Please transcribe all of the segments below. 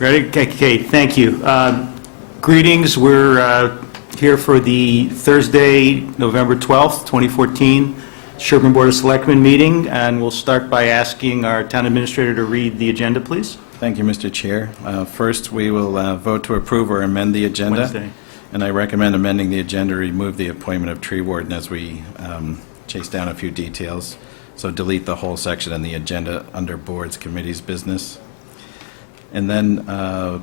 Ready? Okay, thank you. Greetings, we're here for the Thursday, November 12th, 2014, Sherborn Board of Selectmen meeting, and we'll start by asking our town administrator to read the agenda, please. Thank you, Mr. Chair. First, we will vote to approve or amend the agenda. Wednesday. And I recommend amending the agenda to remove the appointment of tree warden as we chase down a few details. So delete the whole section in the agenda under boards, committees, business. And then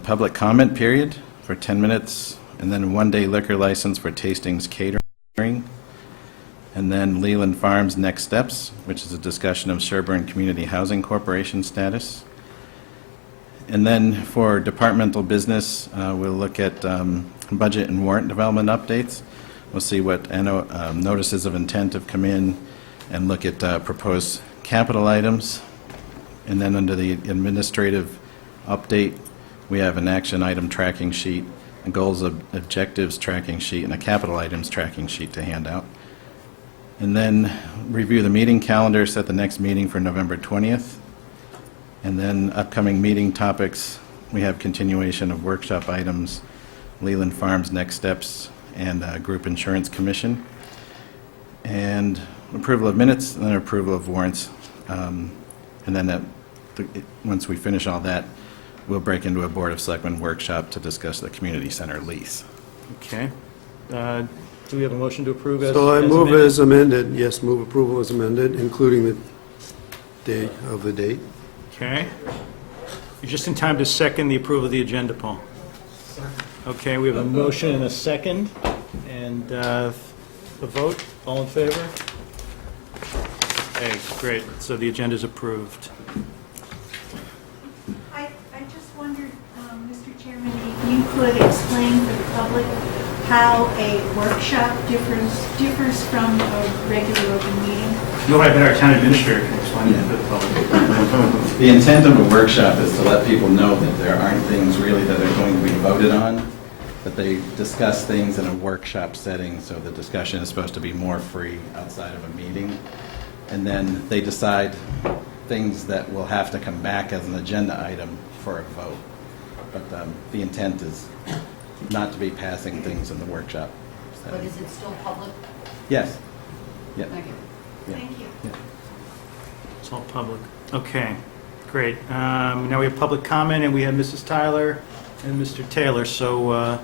public comment period for 10 minutes. And then one-day liquor license for tastings catering. And then Leland Farms next steps, which is a discussion of Sherborn Community Housing Corporation status. And then for departmental business, we'll look at budget and warrant development updates. We'll see what notices of intent have come in and look at proposed capital items. And then under the administrative update, we have an action item tracking sheet, a goals of objectives tracking sheet, and a capital items tracking sheet to hand out. And then review the meeting calendar, set the next meeting for November 20th. And then upcoming meeting topics, we have continuation of workshop items, Leland Farms next steps, and group insurance commission. And approval of minutes, and then approval of warrants. And then once we finish all that, we'll break into a Board of Selectmen workshop to discuss the community center lease. Okay. Do we have a motion to approve as So I move amended? as amended, yes, move approval as amended, including the day of the date. Okay. You're just in time to second the approval of the agenda, Paul. Okay, we have a motion and a second, and a vote. All in favor? Okay, great. So the agenda is approved. I just wondered, Mr. Chairman, if you could explain for the public how a workshop differs from a regular open meeting? You'll have our town administrator can explain it to the public. The intent of a workshop is to let people know that there aren't things really that are going to be voted on, that they discuss things in a workshop setting, so the discussion is supposed to be more free outside of a meeting. And then they decide things that will have to come back as an agenda item for a vote. But the intent is not to be passing things in the workshop setting. But is it still public? Yes. Yeah. Thank you. Yeah. Thank you. Yeah. It's all public. Okay, great. Now we have public comment, and we have Mrs. Tyler and Mr. Taylor. So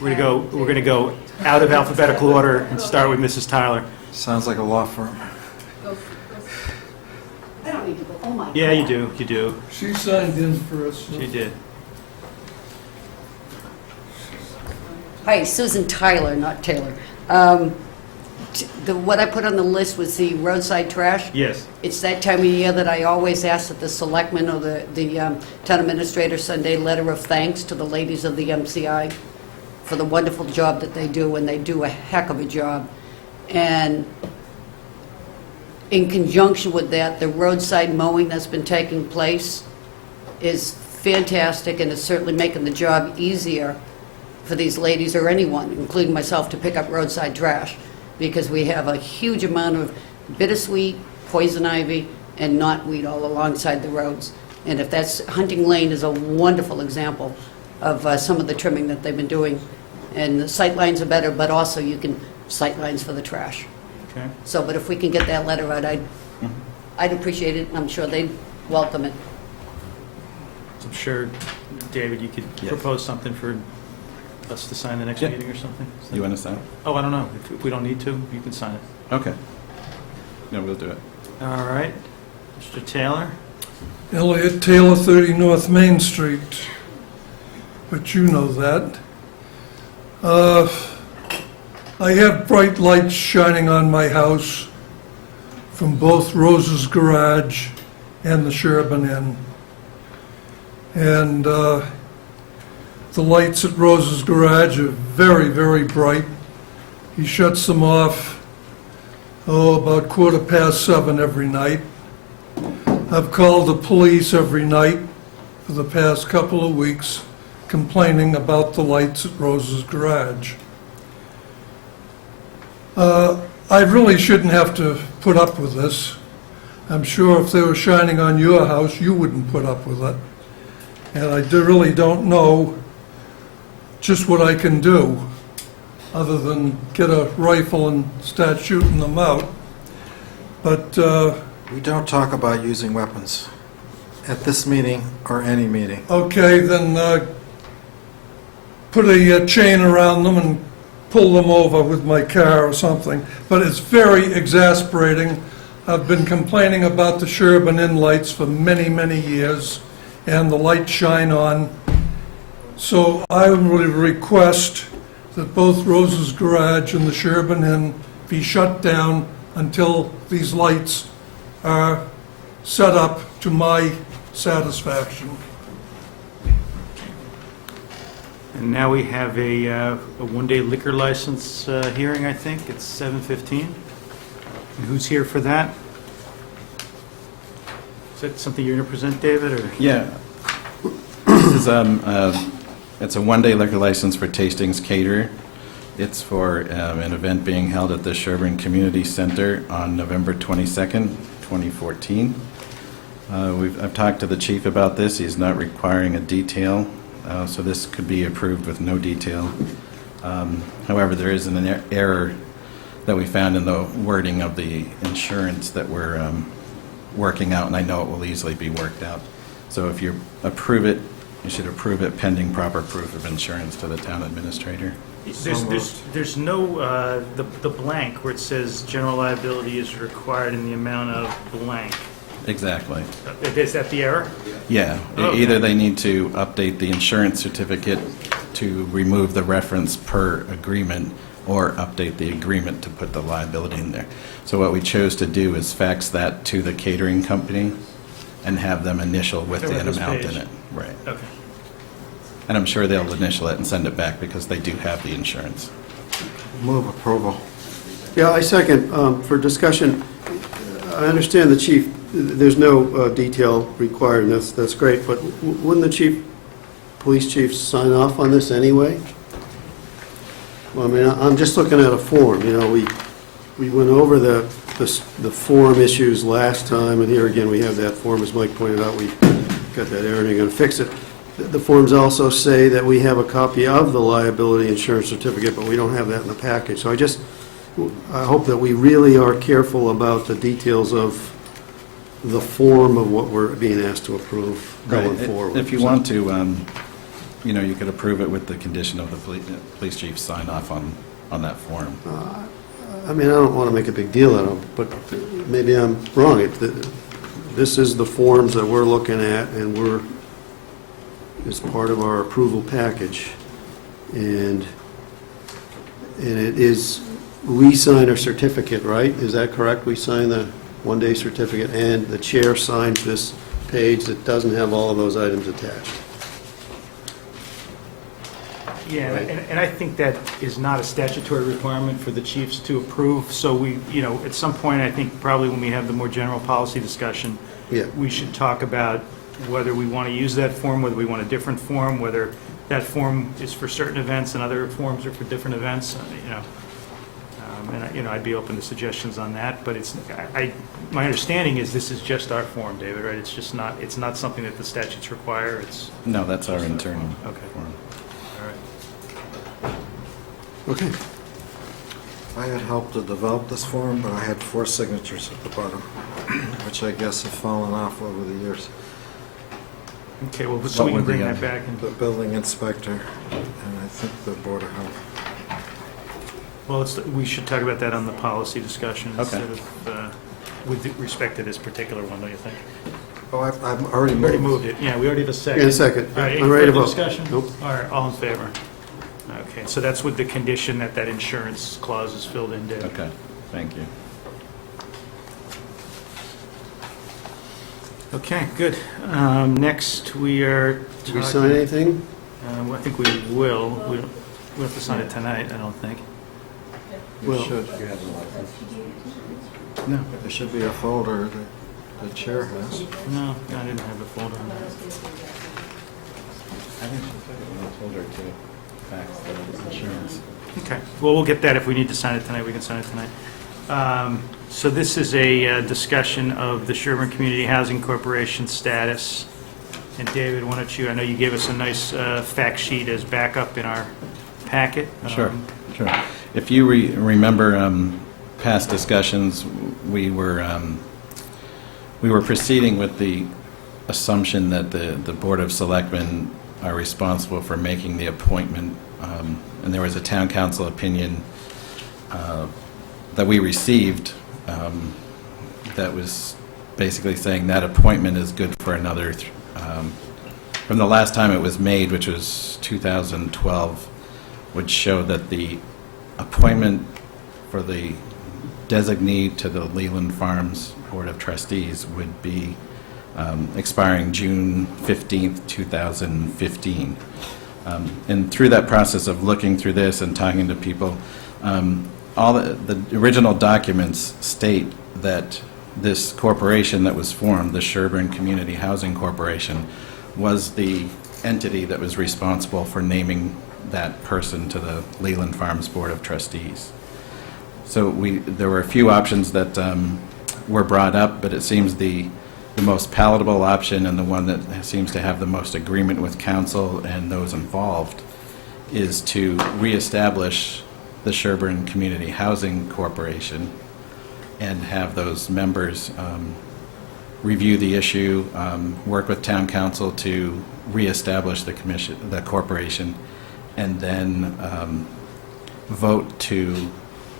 we're gonna go out of alphabetical order and start with Mrs. Tyler. Sounds like a law firm. Go. I don't need to go, oh my God. Yeah, you do. You do. She signed in first. She did. Hi, Susan Tyler, not Taylor. What I put on the list was the roadside trash. Yes. It's that time of year that I always ask that the selectmen or the town administrator send a letter of thanks to the ladies of the MCI for the wonderful job that they do, and they do a heck of a job. And in conjunction with that, the roadside mowing that's been taking place is fantastic, and it's certainly making the job easier for these ladies or anyone, including myself, to pick up roadside trash, because we have a huge amount of bittersweet, poison ivy, and knotweed all alongside the roads. And if that's, Hunting Lane is a wonderful example of some of the trimming that they've been doing. And the sight lines are better, but also you can sight lines for the trash. Okay. So, but if we can get that letter out, I'd appreciate it, and I'm sure they'd welcome it. So I'm sure, David, you could Yes. propose something for us to sign the next Yeah. meeting or something? You want to sign? Oh, I don't know. If we don't need to, you can sign it. Okay. No, we'll do it. All right. Mr. Taylor? Elliot Taylor, 30 North Main Street. But you know that. I have bright lights shining on my house from both Rose's Garage and the Sherborn Inn. And the lights at Rose's Garage are very, very bright. He shuts them off, about 7:15 every night. I've called the police every night for the past couple of weeks complaining about the lights at Rose's Garage. I really shouldn't have to put up with this. I'm sure if they were shining on your house, you wouldn't put up with it. and I really don't know just what I can do, other than get a rifle and start shooting them out. But We don't talk about using weapons at this meeting or any meeting. okay, then put a chain around them and pull them over with my car or something. But it's very exasperating. I've been complaining about the Sherborn Inn lights for many, many years, and the lights shine on. So I would request that both Rose's Garage and the Sherborn Inn be shut down until these lights are set up to my satisfaction. And now we have a one-day liquor license hearing, I think. It's 7:15. And who's here for that? Is that something you're going to present, David, or? Yeah. This is, it's a one-day liquor license for Tastings Cater. It's for an event being held at the Sherborn Community Center on November 22nd, 2014. I've talked to the chief about this. He's not requiring a detail, so this could be approved with no detail. However, there is an error that we found in the wording of the insurance that we're working out, and I know it will easily be worked out. So if you approve it, you should approve it pending proper proof of insurance to the town administrator. There's no, the blank where it says general liability is required in the amount of blank. Exactly. Is that the error? Yeah. Okay. Either they need to update the insurance certificate to remove the reference per agreement, or update the agreement to put the liability in there. So what we chose to do is fax that to the catering company and have them initial with the Reference amount in page. it. Right. Okay. And I'm sure they'll initial it and send it back because they do have the insurance. Move approval. Yeah, I second. For discussion, I understand the chief, there's no detail required, and that's great, but wouldn't the police chief sign off on this anyway? Well, I mean, I'm just looking at a form, you know, we went over the form issues last time, and here again, we have that form, as Mike pointed out, we got that error, and you're gonna fix it. The forms also say that we have a copy of the liability insurance certificate, but we don't have that in the package. So I hope that we really are careful about the details of the form of what we're being asked to approve going Right. forward. If you want to, you could approve it with the condition of the police chief sign off on that form. I mean, I don't want to make a big deal out of it, but maybe I'm wrong. This is the forms that we're looking at, and as part of our approval package. And it is, we sign a certificate, right? Is that correct? We sign the one-day certificate, and the chair signs this page that doesn't have all of those items attached. Yeah, Right. and I think that is not a statutory requirement for the chiefs to approve, so we, at some point, I think probably when we have the more general policy discussion, Yeah. we should talk about whether we want to use that form, whether we want a different form, whether that form is for certain events and other forms are for different events, and I'd be open to suggestions on that, but my understanding is this is just our form, David, right? It's not something that the statutes require, it's, No, that's our internal okay, form. all right. Okay. I had helped to develop this form, but I had 4 signatures at the bottom, which I guess have fallen off over the years. Okay, well, so we can What would bring the, that back and... The building inspector, and I think the Board of Health. Well, we should talk about that on the policy discussion Okay. instead of, with respect to this particular one, don't you think? Oh, I've already We already moved. moved it, yeah, we already have a second. Yeah, a second. All right, any I'm ready to further vote. discussion? Nope. All right, all in favor? Okay, so that's with the condition that that insurance clause is filled in, David. Okay, thank you. Okay, good. Next, we are Did we talking- sign anything? I think we will. We don't have to sign it tonight, I don't think. You Well- should. No. There should be a folder that the chair has. No, I didn't have the folder on that. I think she put it in the folder to fax the insurance. Okay, well, we'll get that. If we need to sign it tonight, we can sign it tonight. So this is a discussion of the Sherborn Community Housing Corporation status And David, why don't you, I know you gave us a nice fact sheet as backup in our packet. Sure, sure. If you remember past discussions, we were proceeding with the assumption that the Board of Selectmen are responsible for making the appointment, and there was a town council opinion that we received that was basically saying that appointment is good for another, from the last time it was made, which was 2012, would show that the appointment for the designee to the Leland Farms Board of Trustees would be expiring June 15th, 2015. And through that process of looking through this and talking to people, all the original documents state that this corporation that was formed, the Sherborn Community Housing Corporation, was the entity that was responsible for naming that person to the Leland Farms Board of Trustees. So there were a few options that were brought up, but it seems the most palatable option and the one that seems to have the most agreement with council and those involved is to reestablish the Sherborn Community Housing Corporation and have those members review the issue, work with town council to reestablish the corporation, and then vote to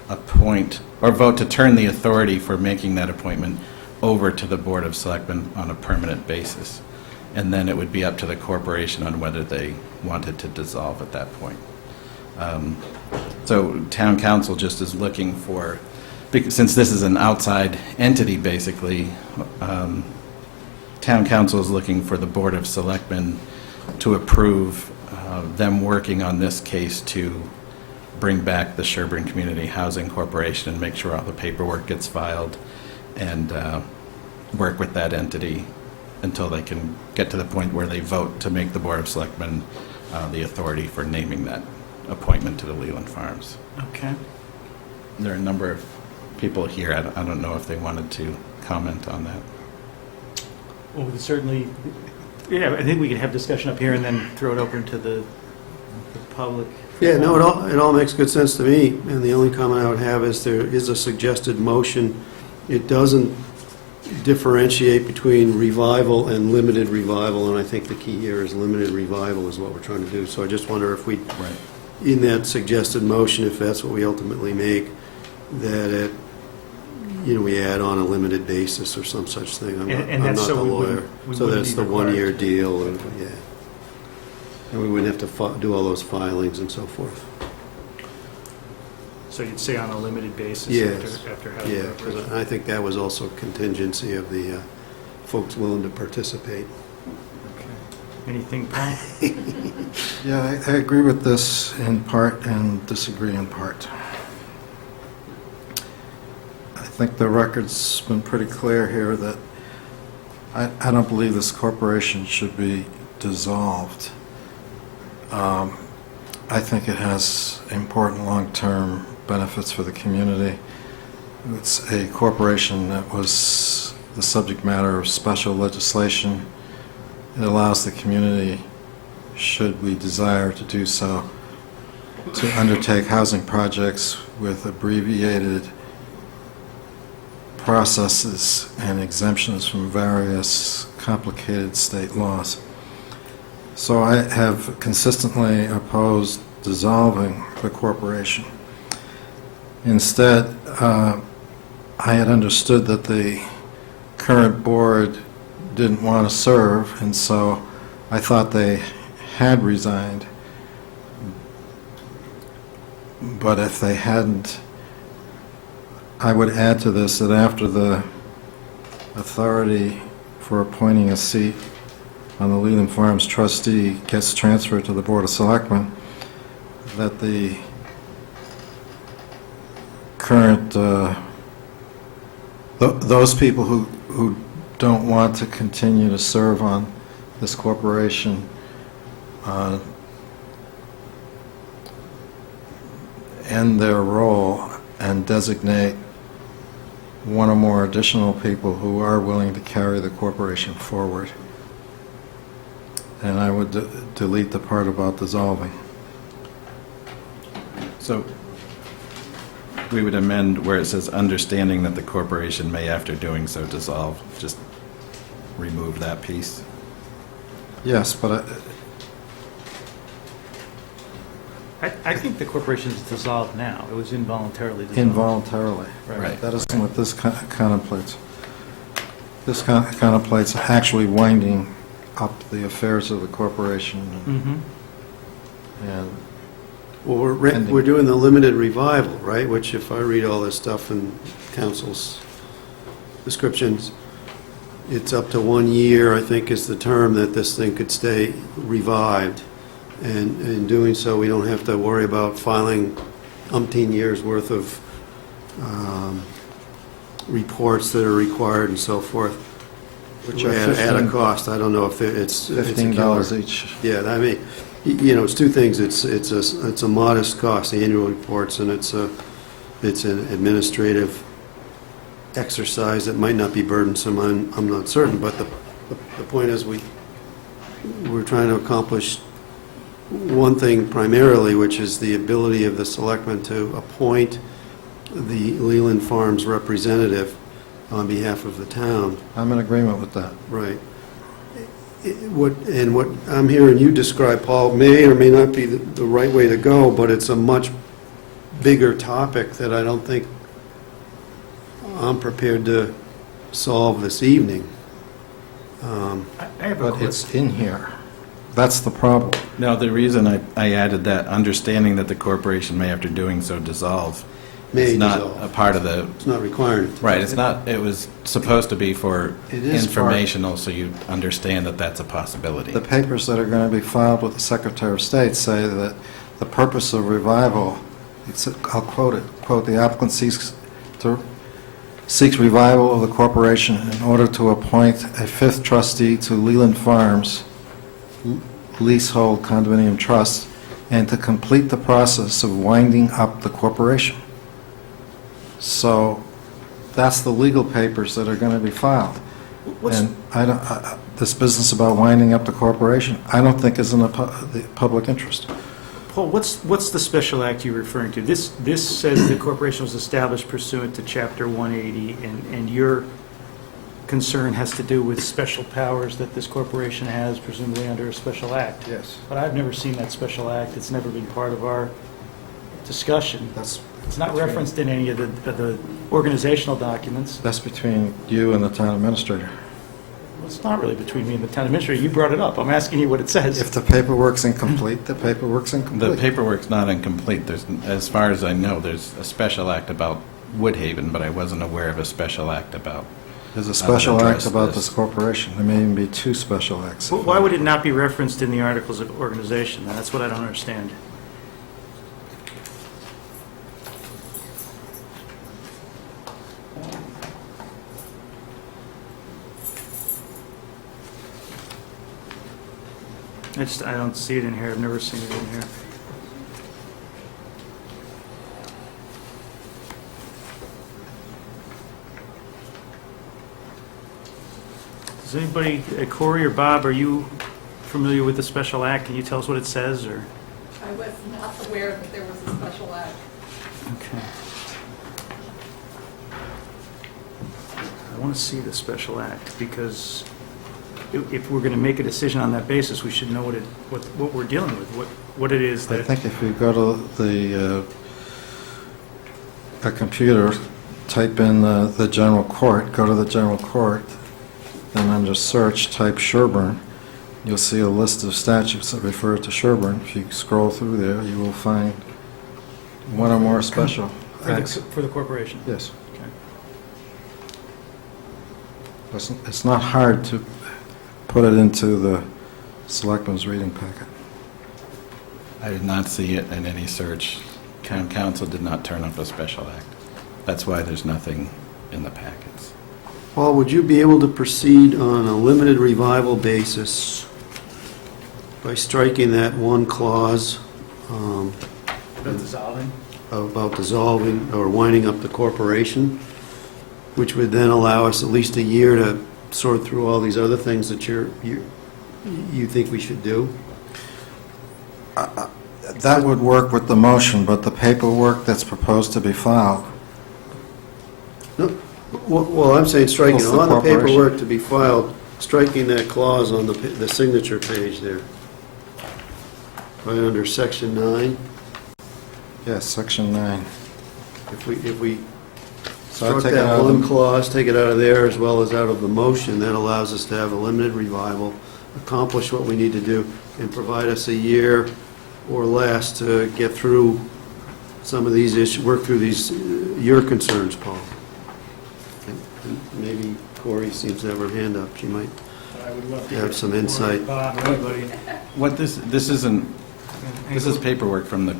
appoint, or vote to turn the authority for making that appointment over to the Board of Selectmen on a permanent basis. And then it would be up to the corporation on whether they wanted to dissolve at that point. So town council just is looking for, since this is an outside entity basically, town council is looking for the Board of Selectmen to approve them working on this case to bring back the Sherborn Community Housing Corporation and make sure all the paperwork gets filed, and work with that entity until they can get to the point where they vote to make the Board of Selectmen the authority for naming that appointment to the Leland Farms. Okay. There are a number of people here. I don't know if they wanted to comment on that. Well, we could certainly, yeah, I think we could have discussion up here and then throw it open to the public. Yeah, no, it all makes good sense to me, and the only comment I would have is there is a suggested motion. It doesn't differentiate between revival and limited revival, and I think the key here is limited revival is what we're trying to do. So I just wonder if we, Right. in that suggested motion, if that's what we ultimately make, that it, we add on a limited basis or some such thing. I'm And not that's the so we lawyer. wouldn't- we So wouldn't that's be the one-year required to- deal, and, yeah. And we wouldn't have to do all those filings and so forth. So you'd say on a limited basis Yes. after having. Yeah, the because operation. I think that was also contingency of the folks willing to participate. Okay. Anything, Paul? Yeah, I agree with this in part and disagree in part. I think the record's been pretty clear here that I don't believe this corporation should be dissolved. I think it has important long-term benefits for the community. It's a corporation that was the subject matter of special legislation. It allows the community, should we desire to do so, to undertake housing projects with abbreviated processes and exemptions from various complicated state laws. So I have consistently opposed dissolving the corporation. Instead, I had understood that the current board didn't want to serve, and so I thought they had resigned. But if they hadn't, I would add to this that after the authority for appointing a seat on the Leland Farms trustee gets transferred to the Board of Selectmen, that the current, those people who don't want to continue to serve on this corporation end their role and designate one or more additional people who are willing to carry the corporation forward. and I would delete the part about dissolving. So we would amend where it says, understanding that the corporation may after doing so dissolve, just remove that piece. Yes, but I think the corporation is dissolved now. It was involuntarily dissolved. involuntarily. Right. That isn't what this contemplates. This contemplates actually winding up the affairs of the corporation. Mhm. And Well, we're doing the limited revival, right? Which if I read all this stuff in council's descriptions, it's up to 1 year, I think is the term, that this thing could stay revived. And in doing so, we don't have to worry about filing umpteen years' worth of reports that are required and so forth. Which are At a 15 cost. I don't know if it's a $15 killer. each. Yeah, I mean, you know, it's two things. It's a modest cost, the annual reports, and it's an administrative exercise that might not be burdensome. I'm not certain, but the point is we're trying to accomplish one thing primarily, which is the ability of the selectmen to appoint the Leland Farms representative on behalf of the town. I'm in agreement with that. Right. What I'm hearing you describe, Paul, may or may not be the right way to go, but it's a much bigger topic that I don't think I'm prepared to solve this evening. I have a But it's in here. That's the problem. No, the reason I added that, understanding that the corporation may after doing so dissolve, May is not dissolve. a part of the, It's not required. right, it's not, it was supposed to be for It is informational, so you understand that that's a possibility. The papers that are going to be filed with the Secretary of State say that the purpose of revival, I'll quote it, quote, "The applicant seeks revival of the corporation in order to appoint a fifth trustee to Leland Farms Leasehold Condominium Trust and to complete the process of winding up the corporation." So that's the legal papers that are going to be filed. And this business about winding up the corporation, I don't think is in the public interest. Paul, what's the special act you're referring to? This says the corporation was established pursuant to Chapter 180, and your concern has to do with special powers that this corporation has, presumably under a special act. Yes. But I've never seen that special act. It's never been part of our discussion. It's not referenced in any of the organizational documents. That's between you and the town administrator. Well, it's not really between me and the town administrator. You brought it up. I'm asking you what it says. If the paperwork's incomplete, the paperwork's The incomplete. paperwork's not incomplete. There's, as far as I know, there's a special act about Woodhaven, but I wasn't aware of a special act about. There's a special address act about this. this corporation. There may even be two special acts. Why would it not be referenced in the Articles of Organization? That's what I don't understand. I don't see it in here. I've never seen it in here. Does anybody, Corey or Bob, are you familiar with the special act? Can you tell us what it says, or? I was not aware that there was a special act. Okay. I want to see the special act, because if we're going to make a decision on that basis, we should know what we're dealing with, what it is I that... think if you go to a computer, type in the general court, go to the general court, then under search, type Sherborn, you'll see a list of statutes that refer to Sherborn. If you scroll through there, you will find one or more special acts. For the corporation? Yes. Okay. It's not hard to put it into the Selectmen's reading packet. I did not see it in any search. Town council did not turn up a special act. That's why there's nothing in the packets. Paul, would you be able to proceed on a limited revival basis by striking that one clause About dissolving? about dissolving or winding up the corporation, which would then allow us at least a year to sort through all these other things that you're you think we should do? That would work with the motion, but the paperwork that's proposed to be filed, No, well, I'm saying striking What's the on the corporation? paperwork to be filed, striking that clause on the signature page there. Right under section 9, yes, section 9. if we So I'd struck take it out that of one the- clause, take it out of there as well as out of the motion, that allows us to have a limited revival, accomplish what we need to do, and provide us a year or less to get through some of these issues, work through these, your concerns, Paul. And maybe Corey seems to have her hand up, she might have some insight. What this isn't, this is paperwork from the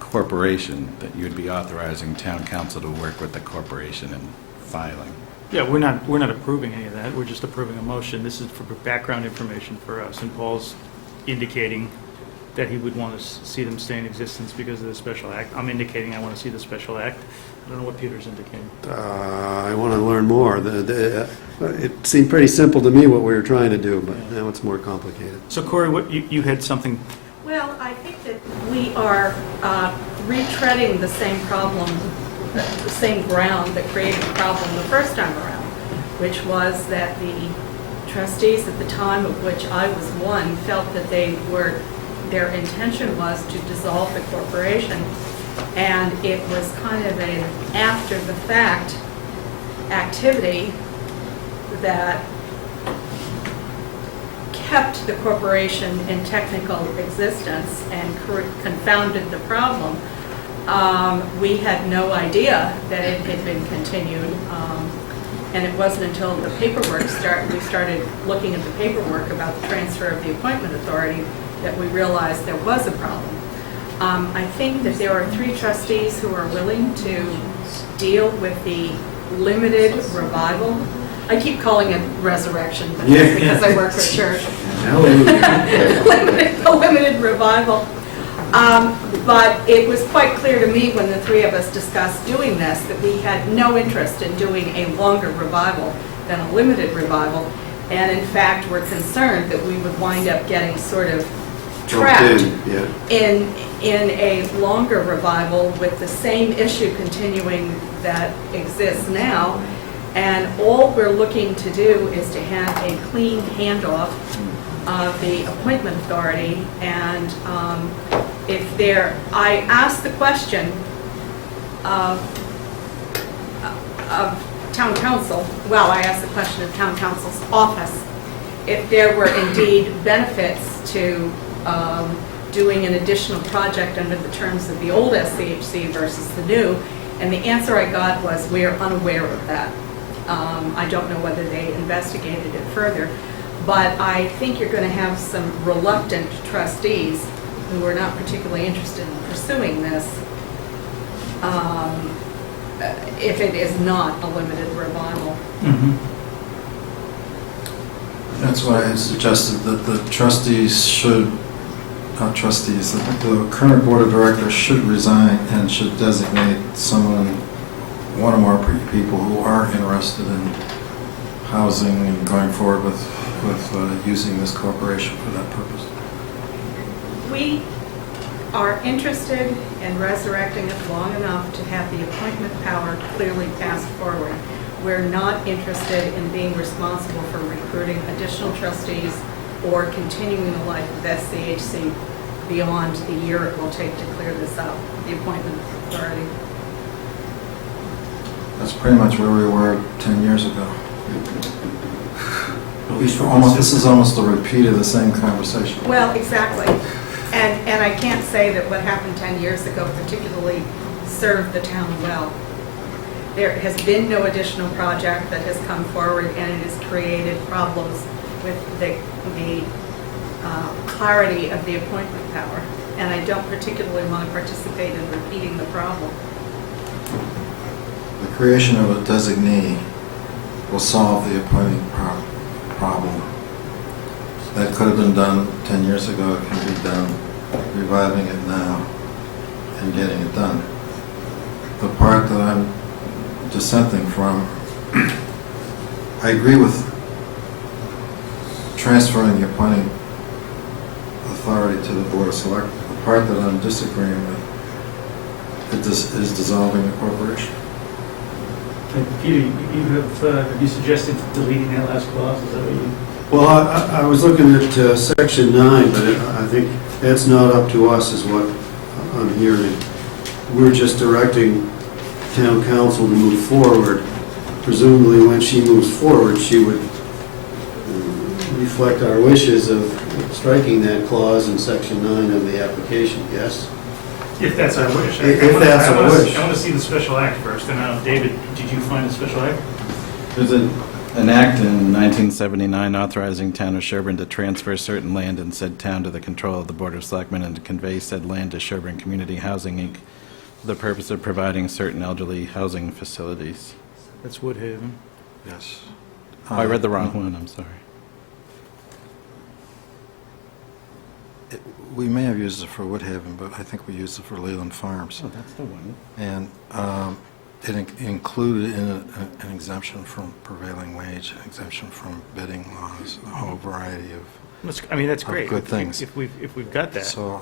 corporation that you would be authorizing town council to work with the corporation in filing. Yeah, we're not approving any of that, we're just approving a motion. This is for background information for us, and Paul's indicating that he would want to see them stay in existence because of the special act. I'm indicating I want to see the special act. I don't know what Peter's indicating. I want to learn more. It seemed pretty simple to me what we were trying to do, but now it's more complicated. So Corey, what, you had something, Well, I think that we are retreading the same problem, the same ground that created the problem the first time around, which was that the trustees at the time of which I was one felt that their intention was to dissolve the corporation, and it was kind of an after-the-fact activity that kept the corporation in technical existence and confounded the problem. We had no idea that it had been continued, and it wasn't until the paperwork we started looking at the paperwork about the transfer of the appointment authority that we realized there was a problem. I think that there are 3 trustees who are willing to deal with the limited revival. I keep calling it resurrection, but that's because I work for a church. A limited revival. But it was quite clear to me when the 3 of us discussed doing this that we had no interest in doing a longer revival than a limited revival. And in fact, we're concerned that we would wind up getting sort of trapped in a longer revival with the same issue continuing that exists now. And all we're looking to do is to have a clean handoff of the appointment authority. And I asked the question of town council, I asked the question of town council's office, if there were indeed benefits to doing an additional project under the terms of the old SCHC versus the new, and the answer I got was, we are unaware of that. I don't know whether they investigated it further, but I think you're going to have some reluctant trustees who are not particularly interested in pursuing this if it is not a limited revival. That's why I suggested that the trustees should, not trustees, the current board of directors should resign and should designate someone, one or more people who are interested in housing and going forward with using this corporation for that purpose. We are interested in resurrecting it long enough to have the appointment power clearly passed forward. We're not interested in being responsible for recruiting additional trustees or continuing the life of SCHC beyond the year it will take to clear this up, the appointment authority. That's pretty much where we were 10 years ago. This is almost a repeat of the same conversation. Well, exactly. And I can't say that what happened 10 years ago particularly served the town well. There has been no additional project that has come forward, and it has created problems with the clarity of the appointment power. And I don't particularly want to participate in repeating the problem. The creation of a designee will solve the appointing problem. That could have been done 10 years ago. It can be done reviving it now and getting it done. The part that I'm dissenting from, I agree with transferring the appointing authority to the Board of Selectmen. The part that I'm disagreeing with is dissolving the corporation. Peter, have you suggested deleting that last clause? Is that what you? Well, I was looking at Section 9, but I think that's not up to us, is what I'm hearing. We're just directing town council to move forward. Presumably, when she moves forward, she would reflect our wishes of striking that clause in Section 9 of the application, yes? If that's our wish. If that's our wish. I want to see the special act first, and David, did you find the special act? There's an act in 1979 authorizing town of Sherborn to transfer certain land in said town to the control of the Board of Selectmen and to convey said land to Sherborn Community Housing, Inc. for the purpose of providing certain elderly housing facilities. That's Woodhaven. Yes. Oh, I read the wrong one, I'm sorry. We may have used it for Woodhaven, but I think we used it for Leland Farms. Oh, that's the one. And it included in it an exemption from prevailing wage, an exemption from bidding laws, a whole variety of, I mean, that's Of great. good things. If we've got that. so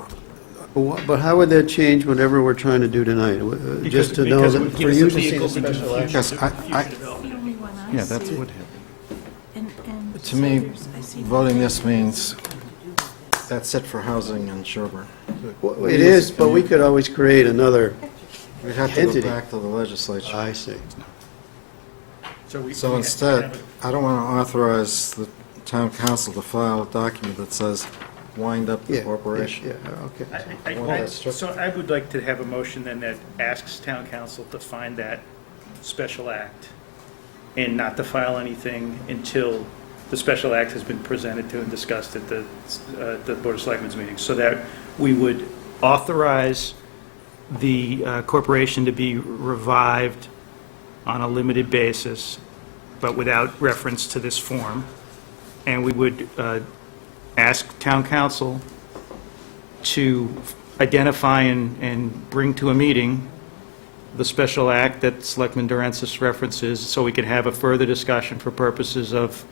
But how would that change whatever we're trying to do tonight? Just to know Because it that would for give us you a to see vehicle the into the special future. action. Yes, future I- development. The only one I Yeah, that's see. Woodhaven. And to me, so there's- I see voting this means that's it for housing in Sherborn. Well, it is, but we could always create another, We'd have to Entity. go back to the legislature. I see. So instead, I don't want to authorize the town council to file a document that says, wind up the Yeah, corporation. yeah, okay. want that strict. So I would like to have a motion then that asks town council to find that special act and not to file anything until the special act has been presented to and discussed at the Board of Selectmen's meeting, so that we would authorize the corporation to be revived on a limited basis, but without reference to this form. And we would ask town council to identify and bring to a meeting the special act that Selectman Durensis references, so we can have a further discussion for purposes of,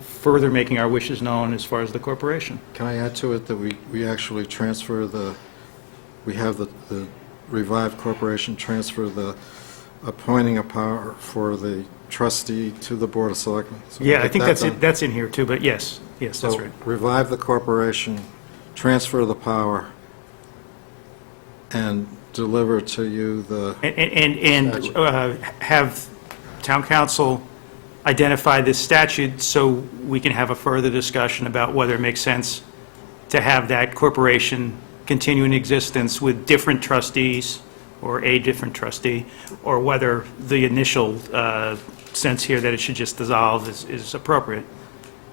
further making our wishes known as far as the corporation. Can I add to it that we actually transfer we have the revived corporation transfer the appointing a power for the trustee to the Board of Selectmen? So Yeah, I get think that done. that's in here too, but yes, that's So right. revive the corporation, transfer the power, and deliver to you the, And have town council identify this statute so we can have a further discussion about whether it makes sense to have that corporation continue in existence with different trustees or a different trustee, or whether the initial sense here that it should just dissolve is appropriate.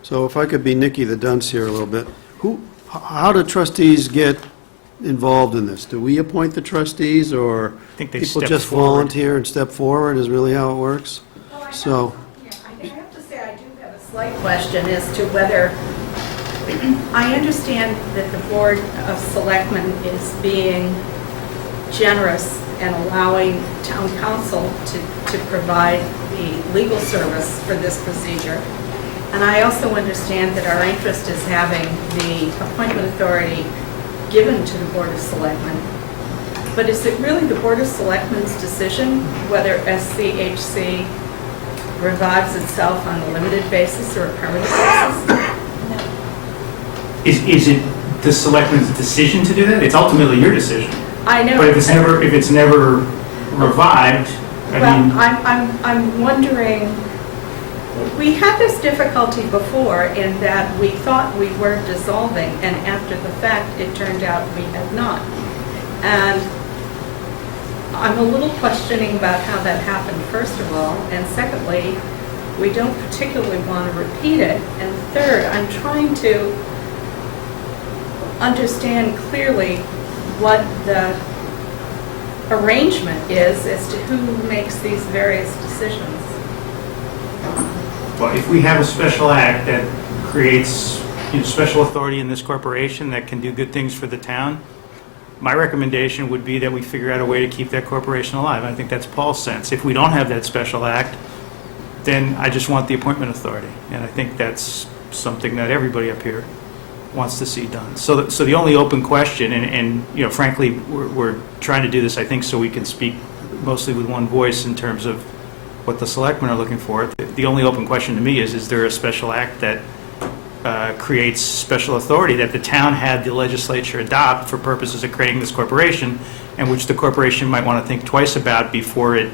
So if I could be Nicky the dunce here a little bit, how do trustees get involved in this? Do we appoint the trustees, or think they people step just forward. volunteer and step forward is really how it works? So, I have to say, I do have a slight question as to whether, I understand that the Board of Selectmen is being generous and allowing town council to provide the legal service for this procedure. And I also understand that our interest is having the appointment authority given to the Board of Selectmen. But is it really the Board of Selectmen's decision whether SCHC revives itself on a limited basis or a permanent basis? Is it the selectmen's decision to do that? It's ultimately your decision. I know. But if it's never revived, Well, I'm wondering, we had this difficulty before in that we thought we were dissolving, and after the fact, it turned out we had not. And I'm a little questioning about how that happened, first of all, and secondly, we don't particularly want to repeat it. And third, I'm trying to understand clearly what the arrangement is as to who makes these various decisions. well, if we have a special act that creates special authority in this corporation that can do good things for the town, my recommendation would be that we figure out a way to keep that corporation alive. I think that's Paul's sense. If we don't have that special act, then I just want the appointment authority. And I think that's something that everybody up here wants to see done. So the only open question, and you know, frankly, we're trying to do this, I think, so we can speak mostly with one voice in terms of what the selectmen are looking for. The only open question to me is there a special act that creates special authority that the town had the legislature adopt for purposes of creating this corporation, and which the corporation might want to think twice about before it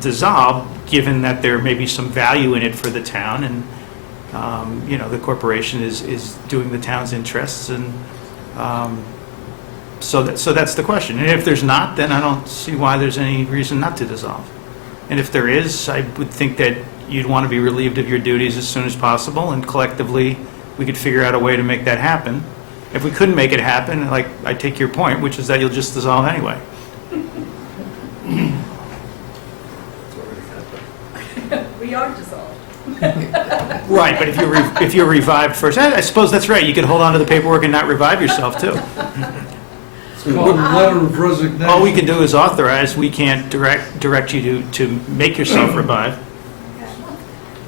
dissolved, given that there may be some value in it for the town, and you know, the corporation is doing the town's interests, and so that's the question. And if there's not, then I don't see why there's any reason not to dissolve. And if there is, I would think that you'd want to be relieved of your duties as soon as possible, and collectively, we could figure out a way to make that happen. If we couldn't make it happen, like, I take your point, which is that you'll just dissolve anyway. We are dissolved. Right, but if you're revived first, I suppose that's right, you could hold on to the paperwork and not revive yourself, too. It's called a letter of resignation. All we can do is authorize, we can't direct you to make yourself revive.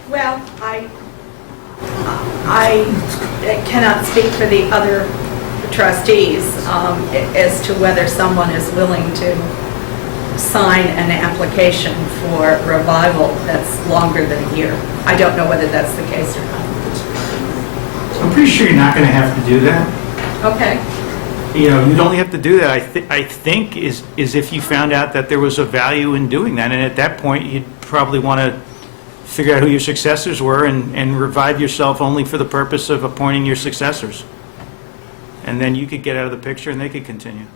Well, I cannot speak for the other trustees as to whether someone is willing to sign an application for revival that's longer than a year. I don't know whether that's the case or not. I'm pretty sure you're not going to have to do that. Okay. You know, you'd only have to do that, I think, is if you found out that there was a value in doing that. And at that point, you'd probably want to figure out who your successors were and revive yourself only for the purpose of appointing your successors. And then you could get out of the picture and they could continue.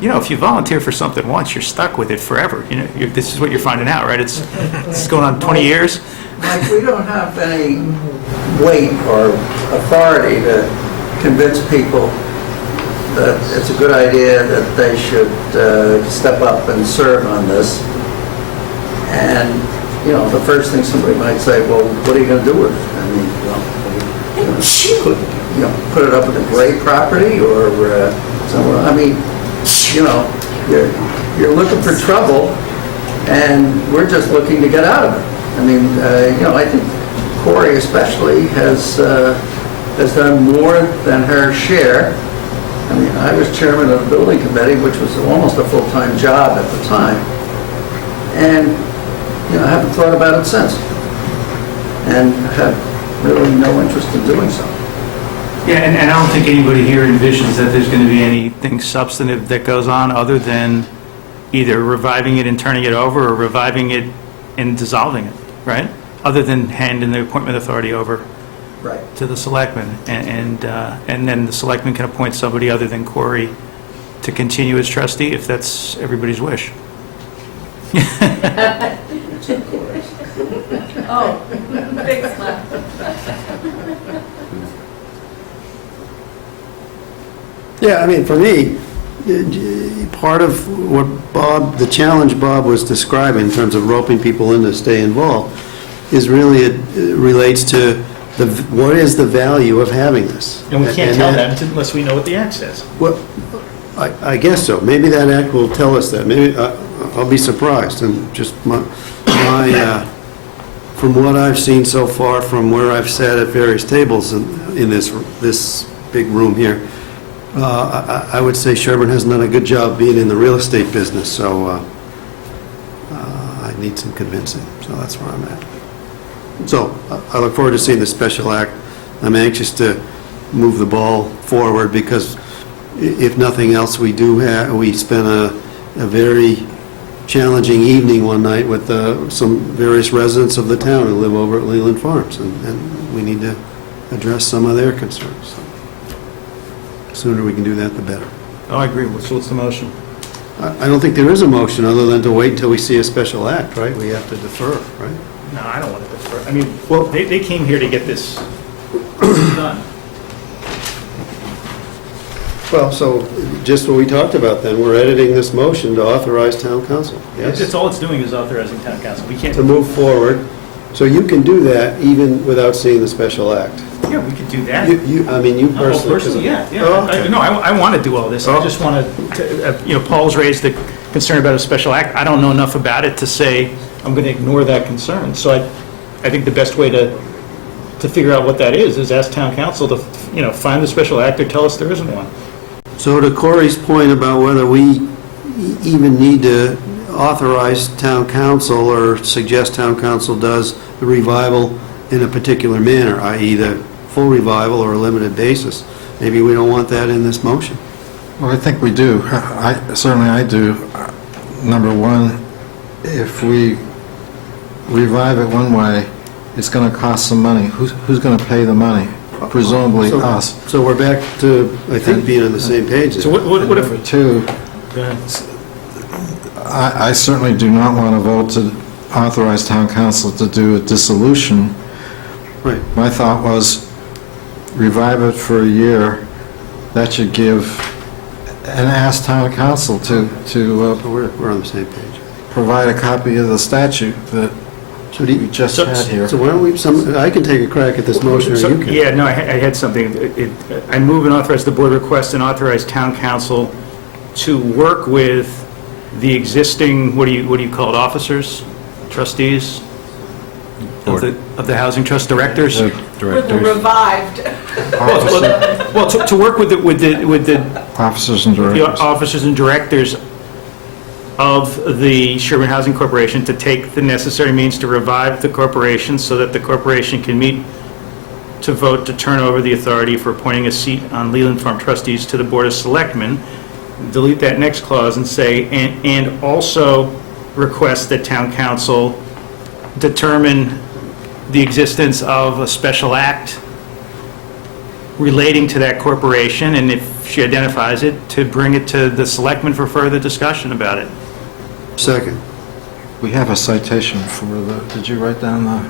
You know, if you volunteer for something once, you're stuck with it forever. You know, this is what you're finding out, right? It's going on 20 years. Mike, we don't have any weight or authority to convince people that it's a good idea that they should step up and serve on this. And, you know, the first thing somebody might say, well, what are you going to do with it? I mean, put it up with a great property or somewhere. I mean, you know, you're looking for trouble, and we're just looking to get out of it. I mean, you know, I think Corey especially has done more than her share. I mean, I was chairman of the building committee, which was almost a full-time job at the time, and you know, I haven't thought about it since, and have really no interest in doing so. Yeah, and I don't think anybody here envisions that there's going to be anything substantive that goes on other than either reviving it and turning it over, or reviving it and dissolving it, right? Other than handing the appointment authority over Right. to the selectmen, and then the selectmen can appoint somebody other than Corey to continue as trustee, if that's everybody's wish. Oh, big slap. Yeah, I mean, for me, part of what the challenge Bob was describing in terms of roping people in to stay involved is really, it relates to what is the value of having this? And we can't tell them unless we know what the act says. Well, I guess so. Maybe that act will tell us that. Maybe, I'll be surprised, and just from what I've seen so far, from where I've sat at various tables in this big room here, I would say Sherborn hasn't done a good job being in the real estate business, so I need some convincing, so that's where I'm at. So I look forward to seeing the special act. I'm anxious to move the ball forward, because if nothing else, we spent a very challenging evening one night with some various residents of the town who live over at Leland Farms, and we need to address some of their concerns. So the sooner we can do that, the better. Oh, I agree. So what's the motion? I don't think there is a motion other than to wait until we see a special act, right? We have to defer, right? No, I don't want to defer. I mean, Well- they came here to get this done. Well, so just what we talked about then, we're editing this motion to authorize town council, That's yes? all it's doing is authorizing town council. We can't, To move forward. So you can do that even without seeing the special act. yeah, we could do that. I mean, you Oh, personally. personally, yeah, yeah. Oh, okay. No, I want to do all this. I just want to, you know, Paul's raised the concern about a special act. I don't know enough about it to say I'm going to ignore that concern. So I think the best way to to figure out what that is ask town council to, find the special act or tell us there isn't one. So to Corey's point about whether we even need to authorize town council or suggest town council does the revival in a particular manner, i.e. the full revival or a limited basis, maybe we don't want that in this motion. Well, I think we do. Certainly I do. Number one, if we revive it one way, it's going to cost some money. Who's going to pay the money? Presumably So- us. So we're back to, I think, being on the same page. So what if, Number two, go ahead. I certainly do not want to vote to authorize town council to do a dissolution. Right. My thought was revive it for a year. That should give, and ask town council to So we're on the same page. provide a copy of the statute that So do we you, just had here. so why don't we, I can take a crack at this motion, or So- you can. Yeah, no, I had something. I move and authorize the board request and authorize town council to work with the existing, what do you call it, officers, trustees? Of the housing trust directors? The With the directors. revived. Well, to work with the Officers and the directors. officers and directors of the Sherborn Housing Corporation to take the necessary means to revive the corporation so that the corporation can meet to vote to turn over the authority for appointing a seat on Leland Farm trustees to the Board of Selectmen. Delete that next clause and say, and also request that town council determine the existence of a special act relating to that corporation, and if she identifies it, to bring it to the selectmen for further discussion about it. Second. We have a citation for the, did you write down the?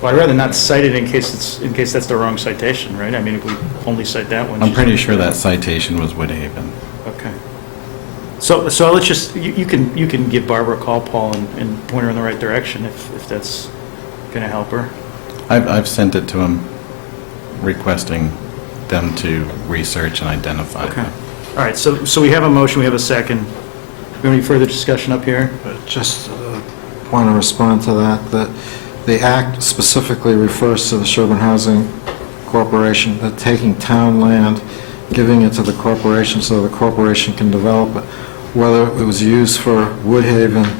Well, I'd rather not cite it in case that's the wrong citation, right? I mean, if we only cite that one. I'm pretty sure that citation was Woodhaven. Okay. So let's just, you can give Barbara a call, Paul, and point her in the right direction if that's going to help her. I've sent it to them requesting them to research and identify. Okay. All right, so we have a motion, we have a second. We have any further discussion up here? Just want to respond to that the act specifically refers to the Sherborn Housing Corporation, that taking town land, giving it to the corporation so the corporation can develop it. Whether it was used for Woodhaven,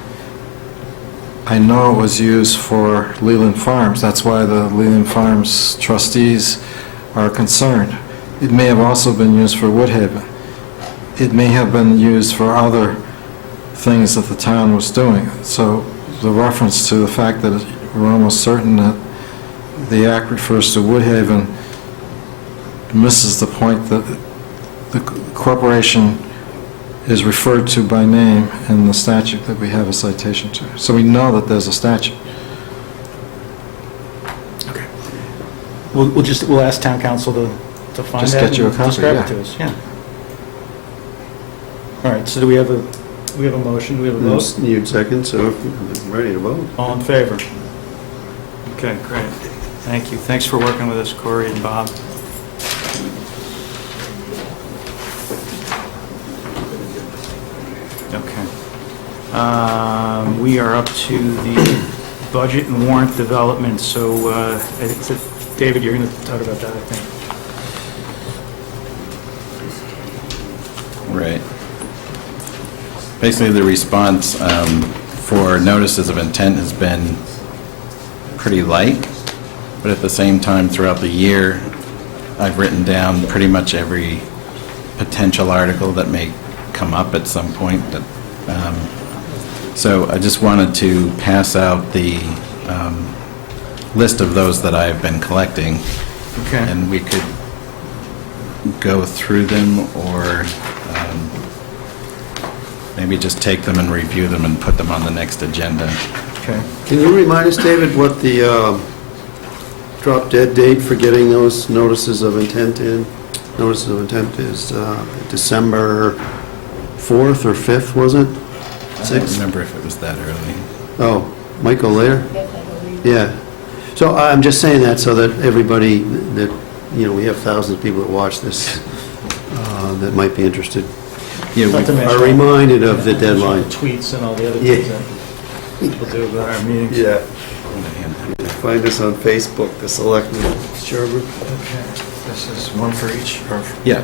I know it was used for Leland Farms. That's why the Leland Farms trustees are concerned. It may have also been used for Woodhaven. It may have been used for other things that the town was doing. So the reference to the fact that we're almost certain that the act refers to Woodhaven misses the point that the corporation is referred to by name in the statute that we have a citation to. So we know that there's a statute. Okay. We'll ask town council to find Just that get you a and copy, describe it yeah. to us, yeah. All right, so do we have a motion, do we have a vote? Need second, so I'm ready to vote. All in favor? Okay, great. Thank you. Thanks for working with us, Corey and Bob. Okay. We are up to the budget and warrant development, so David, you're going to talk about that, I think. Right. Basically, the response for notices of intent has been pretty light, but at the same time, throughout the year, I've written down pretty much every potential article that may come up at some point. So I just wanted to pass out the list of those that I've been collecting, Okay. and we could go through them, or maybe just take them and review them and put them on the next agenda. Okay. Can you remind us, David, what the drop dead date for getting those notices of intent in? Notices of intent is December 4th or 5th, was it? I don't 6th? remember if it was that early. Oh, Michael later? Yeah. So I'm just saying that so that everybody, that, we have thousands of people that watch this that might be interested, Yeah, Not to we- mention- are reminded of the deadline. Tweets and all the other Yeah. things that people do about our meetings. Yeah. I'm gonna hand Find us on Facebook, the Selectmen, Sherborn. This is one for each, or? Yeah.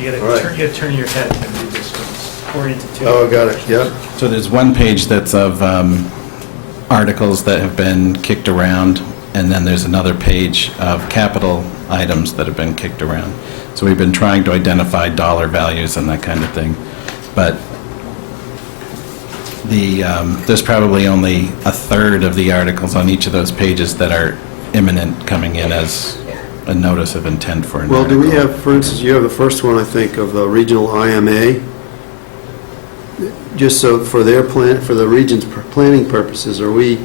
You All right. gotta turn your head and read this, 'cause it's oriented to. Oh, got it, yeah. So there's one page that's of articles that have been kicked around, and then there's another page of capital items that have been kicked around. So we've been trying to identify dollar values and that kind of thing. But there's probably only a third of the articles on each of those pages that are imminent coming in as a notice of intent for an Well, do we article. have, for instance, you have the first one, I think, of the regional IMA. Just so for their plan, for the region's planning purposes, are we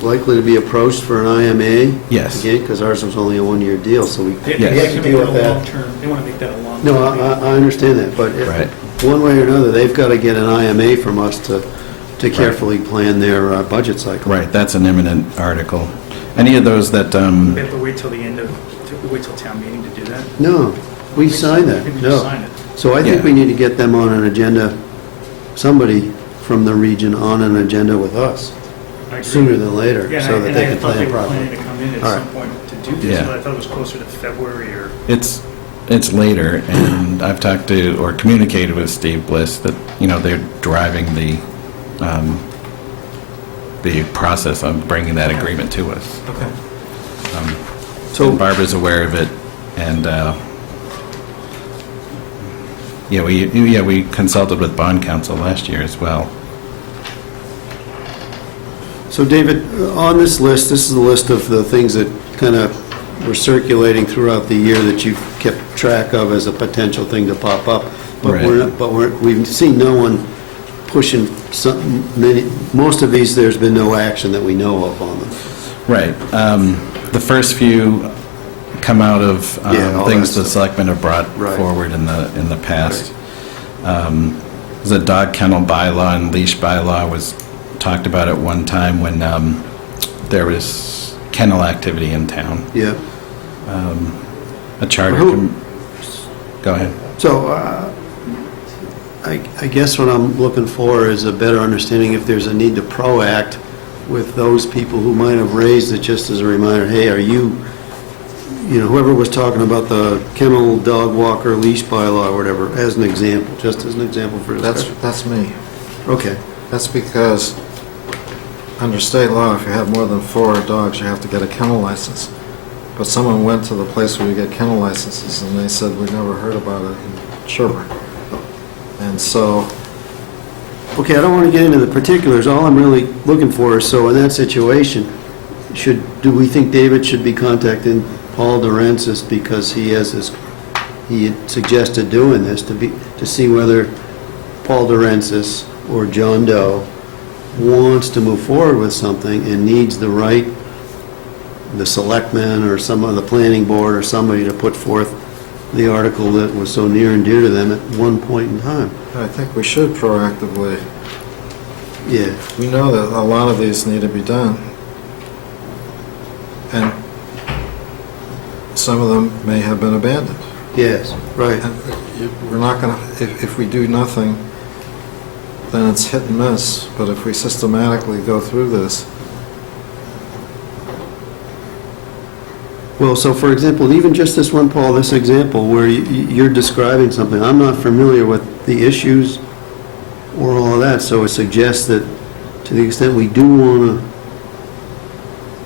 likely to be approached for an IMA? Yes. Again, because ours was only a one-year deal, so we They Yes. we have have to to deal make with that a that. long-term, they want to make that a long-term. No, I understand that, but Right. one way or another, they've got to get an IMA from us to carefully plan their budget cycle. Right, that's an imminent article. Any of those that, We have to wait till the end of, wait till town meeting to do that? No, we signed I that, think we just no. signed it. So I think Yeah. we need to get them on an agenda, somebody from the region on an agenda with us, I agree. sooner than later, Yeah, so that they can And I thought plan they were properly. planning to come in at All some right. point to do this, Yeah. but I thought it was closer to February or. it's later, and I've talked to, or communicated with Steve Bliss that, they're driving the process of bringing that agreement to us. Okay. So, And Barbara's aware of it, and, we consulted with bond counsel last year as well. so David, on this list, this is the list of the things that kind of were circulating throughout the year that you've kept track of as a potential thing to pop up. But Right. we've seen no one pushing most of these, there's been no action that we know of on them. Right. The first few come out of Yeah, all things that the stuff. selectmen have brought Right. forward in the past. There's a dog kennel bylaw and leash bylaw was talked about at one time when there was kennel activity in town. Yeah. A charter. Who- Go ahead. So, I guess what I'm looking for is a better understanding if there's a need to proact with those people who might have raised it, just as a reminder, hey, are you, whoever was talking about the kennel, dog walker, leash bylaw, or whatever, as an example, just as an example for discussion. That's me. Okay, That's because under state law, if you have more than 4 dogs, you have to get a kennel license. But someone went to the place where you get kennel licenses and they said, we never heard about it in Sherborn. And so, okay, I don't want to get into the particulars, all I'm really looking for is, so in that situation, do we think David should be contacting Paul Durensis because he had suggested doing this to see whether Paul Durensis or John Doe wants to move forward with something and needs the selectmen or some of the planning board or somebody to put forth the article that was so near and dear to them at one point in time. I think we should proactively, Yeah, we know that a lot of these need to be done. And some of them may have been abandoned. yes, right. And we're not going to, if we do nothing, then it's hit and miss. But if we systematically go through this, Well, so for example, even just this one, Paul, this example where you're describing something, I'm not familiar with the issues or all of that, so it suggests that to the extent we do want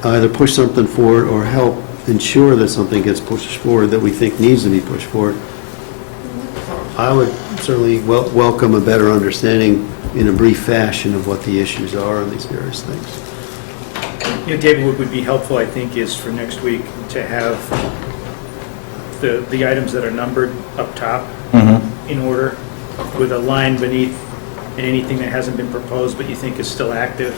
to either push something forward or help ensure that something gets pushed forward that we think needs to be pushed forward, I would certainly welcome a better understanding in a brief fashion of what the issues are on these various things. David, what would be helpful, I think, is for next week to have the items that are numbered up top in order with a line beneath and anything that hasn't been proposed but you think is still active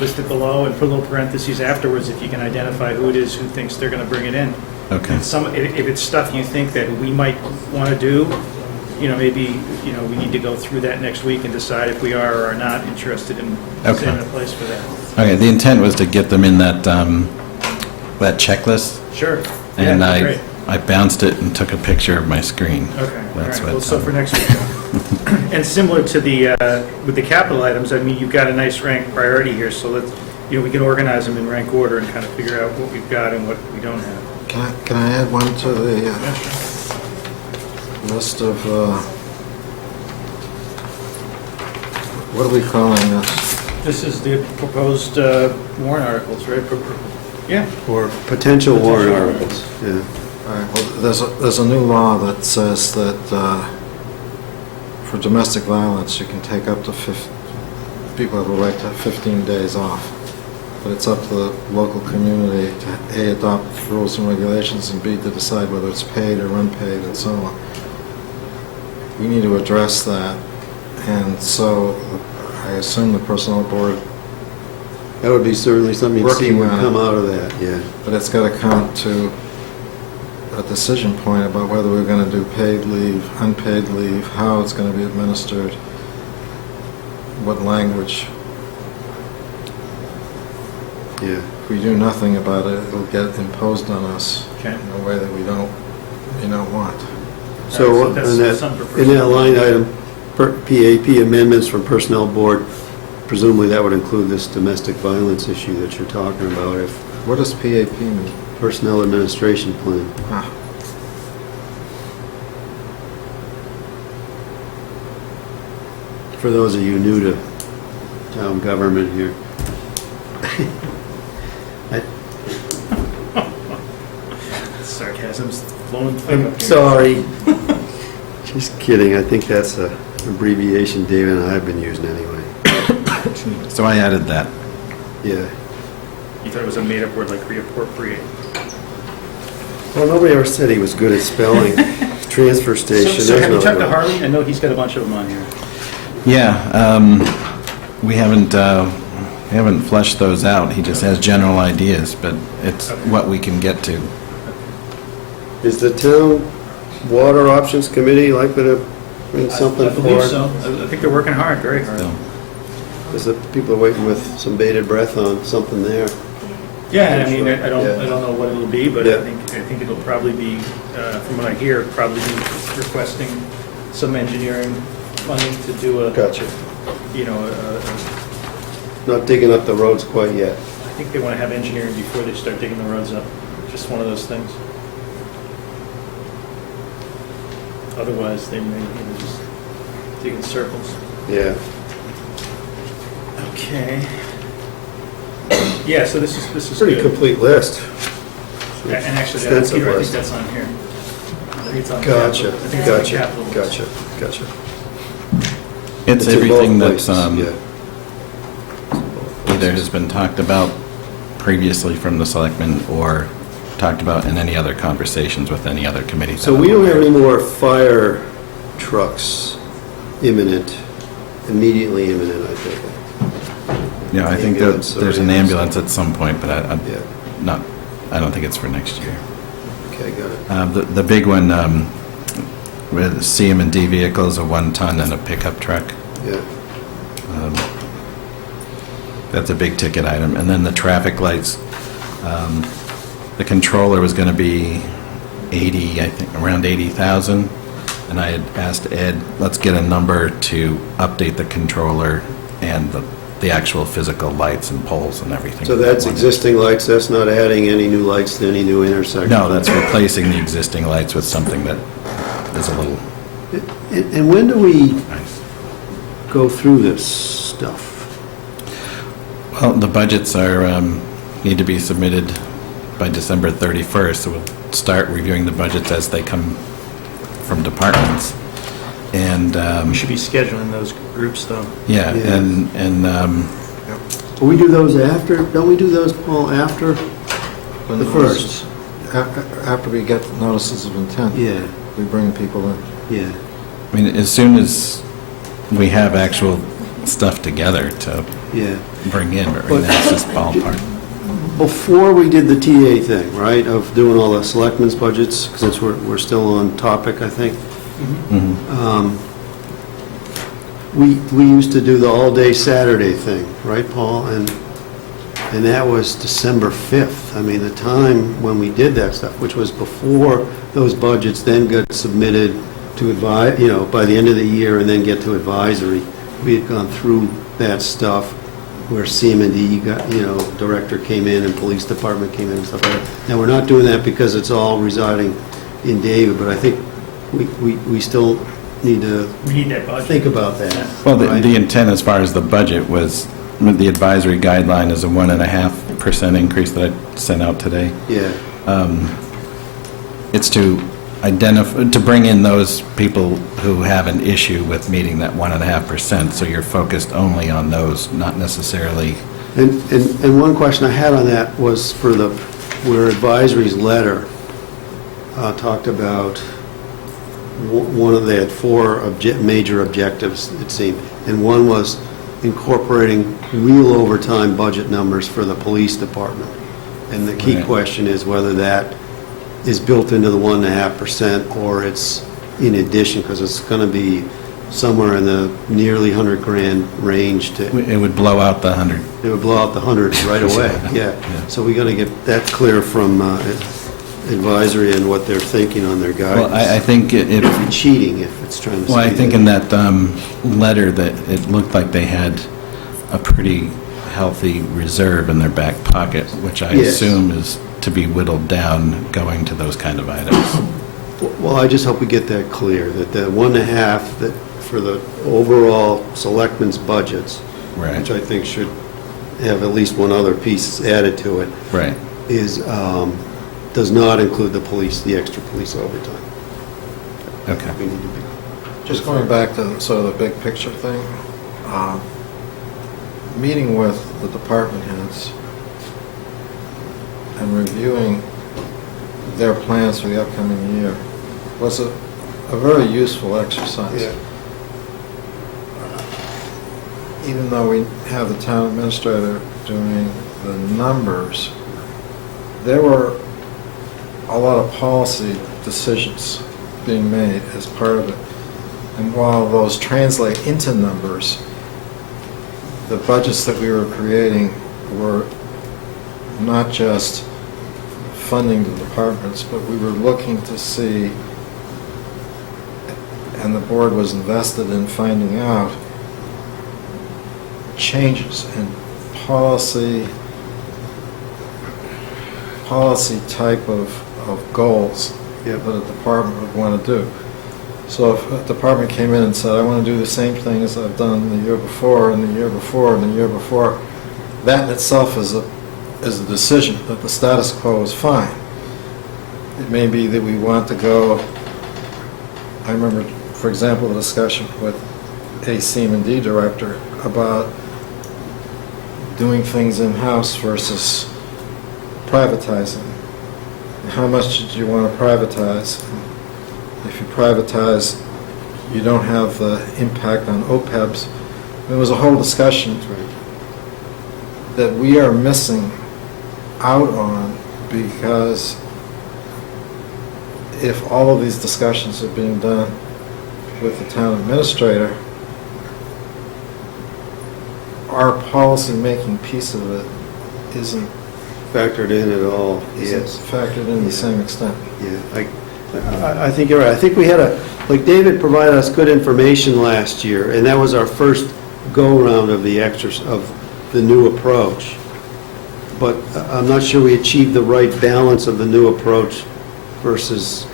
listed below, and put little parentheses afterwards if you can identify who it is who thinks they're going to bring it in. Okay. If it's stuff you think that we might want to do, maybe, we need to go through that next week and decide if we are or are not interested in setting a place for that. Okay, the intent was to get them in that checklist, Sure. and Yeah, great. I bounced it and took a picture of my screen. Okay, all That's right, well, what, so for next week. And similar to with the capital items, I mean, you've got a nice ranked priority here, so we can organize them in rank order and kind of figure out what we've got and what we don't have. Can I add one to the list of, what are we calling this? This is the proposed warrant articles, right? Yeah. Or potential warrant Potential articles, yeah. All right, well, there's a new law that says that for domestic violence, you can take up to people have a right to 15 days off. But it's up to the local community to A, adopt rules and regulations, and B, to decide whether it's paid or unpaid and so on. We need to address that, and so I assume the personnel board, That would be certainly something you'd see Working would on it. come out of that, yeah. but it's got to come to a decision point about whether we're going to do paid leave, unpaid leave, how it's going to be administered, what language. Yeah. If we do nothing about it, it'll get imposed on us Okay. in a way that we don't want. So All right, so that's something for in that line item, PAP amendments from Personnel Board, presumably that would include this domestic violence issue that you're talking about, if What does PAP mean? Personnel Administration Plan. Ah, For those of you new to town government here. Sarcasm's flowing thick I'm up here. sorry. Just kidding, I think that's a abbreviation David and I have been using anyway. So I added that. Yeah. You thought it was a made-up word like reappropriate. Well, nobody ever said he was good at spelling. Transfer station. So have you there's talked to no- Harley? I know he's got a bunch of them on here. Yeah, we haven't fleshed those out. He just has general ideas, but it's what we can get to. Is the town water options committee likely to bring something I believe forward? so. I think they're working hard, very hard. So, Because the people are waiting with some bated breath on something there. Yeah, I mean, I don't Yeah. know what it'll be, but Yeah. I think it'll probably be, from what I hear, probably be requesting some engineering funding to do a, Gotcha. you know, Not digging up the roads quite yet. I think they want to have engineering before they start digging the roads up. Just one of those things. Otherwise, they may, just dig in circles. Yeah. Okay. Yeah, so this is Pretty good. complete list. And actually, that's Extensive here, I think list. that's on here. I think it's on Gotcha, capital. I think it's on gotcha, capital list. gotcha, gotcha. it's in both everything that's places, yeah. either has been talked about previously from the selectmen or talked about in any other conversations with any other committees. So we don't have any more fire trucks immediately imminent, I think. Yeah, I think that ambulance or there's an anything. ambulance at some point, but Yeah, I don't think it's for next year. okay, got it. The big one, with CM&D vehicles, a 1-ton and a pickup truck. Yeah, That's a big ticket item. And then the traffic lights, the controller was going to be 80, I think, around 80,000. And I had asked Ed, let's get a number to update the controller and the actual physical lights and poles and everything. so that's existing lights, that's not adding any new lights to any new intersection? No, that's replacing the existing lights with something that is a little And when do we nice. go through this stuff? Well, the budgets need to be submitted by December 31st, so we'll start reviewing the budgets as they come from departments. And, We should be scheduling those groups, though. yeah, Yeah. and Will we do those after, don't we do those, Paul, after the first? After we get notices of intent, Yeah, we bring people in. yeah. I mean, as soon as we have actual stuff together to Yeah. bring in, but right now it's just ballpark. Before we did the TA thing, right, of doing all the selectmen's budgets, because we're still on topic, I think, Mhm. we used to do the all-day Saturday thing, right, Paul? And that was December 5th. I mean, the time when we did that stuff, which was before those budgets then got submitted to advise, by the end of the year and then get to advisory. We had gone through that stuff. where CM&D director came in and police department came in and stuff like that. Now, we're not doing that because it's all residing in David, but I think we still need to We need that budget. think about that. Well, right? the intent as far as the budget was, the advisory guideline is a 1.5% increase that I sent out today. Yeah, It's to identify, to bring in those people who have an issue with meeting that 1.5%, so you're focused only on those, not necessarily, and one question I had on that was for where advisory's letter talked about, they had four major objectives, it seemed, and one was incorporating real overtime budget numbers for the police department. And the key Right. question is whether that is built into the 1.5% or it's in addition, because it's going to be somewhere in the nearly 100 grand range to, it would blow out the 100. it would blow out the 100 right away, yeah. So we got to get that clear from advisory and what they're thinking on their guidance. Well, I think It'd be cheating if it's trying to. Well, I speed think it in up. that letter that it looked like they had a pretty healthy reserve in their back pocket, which I Yes. assume is to be whittled down going to those kind of items. Well, I just hope we get that clear, that the 1.5, that for the overall selectmen's budgets, Right, which I think should have at least one other piece added to it, right. is, does not include the extra police overtime. Okay. We need to be. Just going back to sort of the big picture thing, meeting with the department heads and reviewing their plans for the upcoming year was a very useful exercise. Yeah. Even though we have the town administrator doing the numbers, there were a lot of policy decisions being made as part of it. And while those translate into numbers, the budgets that we were creating were not just funding the departments, but we were looking to see, and the board was invested in finding out, changes in policy type of goals Yep. that a department would want to do. So if a department came in and said, I want to do the same thing as I've done the year before, and the year before, and the year before, that in itself is a decision that the status quo is fine. It may be that we want to go, I remember, for example, the discussion with a CM&D director about doing things in-house versus privatizing. How much did you want to privatize? If you privatize, you don't have the impact on OPEBs. There was a whole discussion that we are missing out on, because if all of these discussions are being done with the town administrator, our policy-making piece of it isn't Factored in at all, yes. factored in to the same extent. Yeah, I think you're right. I think we had like David provided us good information last year, and that was our first go-around of the new approach. But I'm not sure we achieved the right balance of the new approach versus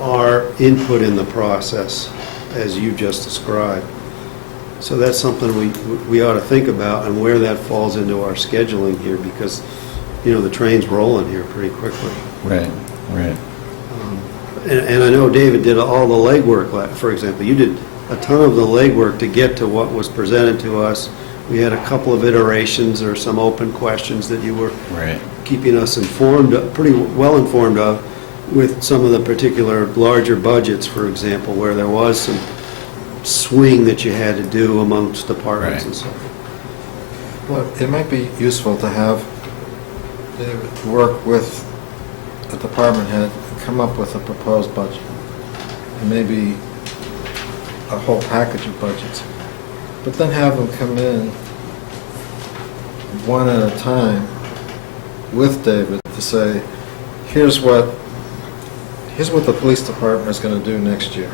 our input in the process, as you just described. So that's something we ought to think about, and where that falls into our scheduling here, because, the train's rolling here pretty quickly. Right, right. And I know David did all the legwork, for example. You did a ton of the legwork to get to what was presented to us. We had a couple of iterations or some open questions that you were Right. keeping us informed, pretty well informed of, with some of the particular larger budgets, for example, where there was some swing that you had to do amongst departments Right. and so forth. Well, it might be useful to have David work with a department head, come up with a proposed budget, and maybe a whole package of budgets, but then have them come in one at a time with David to say, here's what the police department is going to do next year.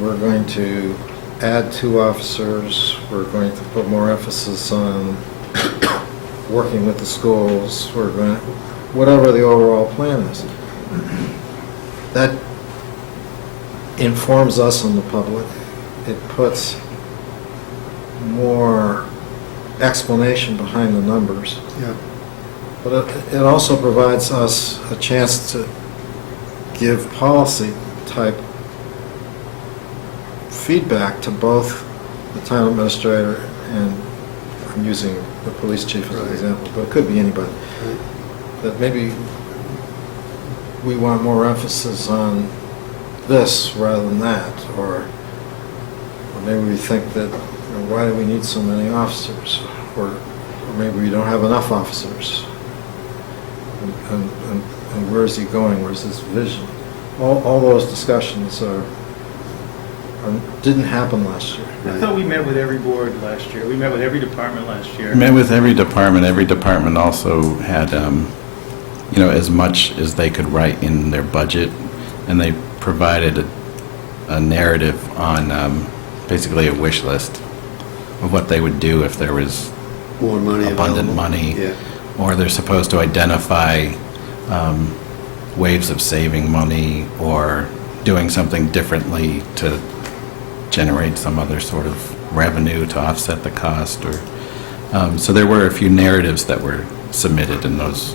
We're going to add 2 officers. We're going to put more emphasis on working with the schools. We're going, whatever the overall plan is. That informs us and the public. It puts more explanation behind the numbers. Yeah. But it also provides us a chance to give policy-type feedback to both the town administrator and, I'm using the police chief as an Right. example, but it could be anybody. Right. That maybe we want more emphasis on this rather than that, or maybe we think that, why do we need so many officers? Or maybe we don't have enough officers. And where is he going? Where's his vision? All those discussions didn't happen last year. I thought we met with every board last year. We met with every department last year. Met with every department. Every department also had, as much as they could write in their budget, and they provided a narrative on basically a wish list of what they would do if there was More money abundant available. money, Yeah. or they're supposed to identify ways of saving money or doing something differently to generate some other sort of revenue to offset the cost. Or so there were a few narratives that were submitted, and those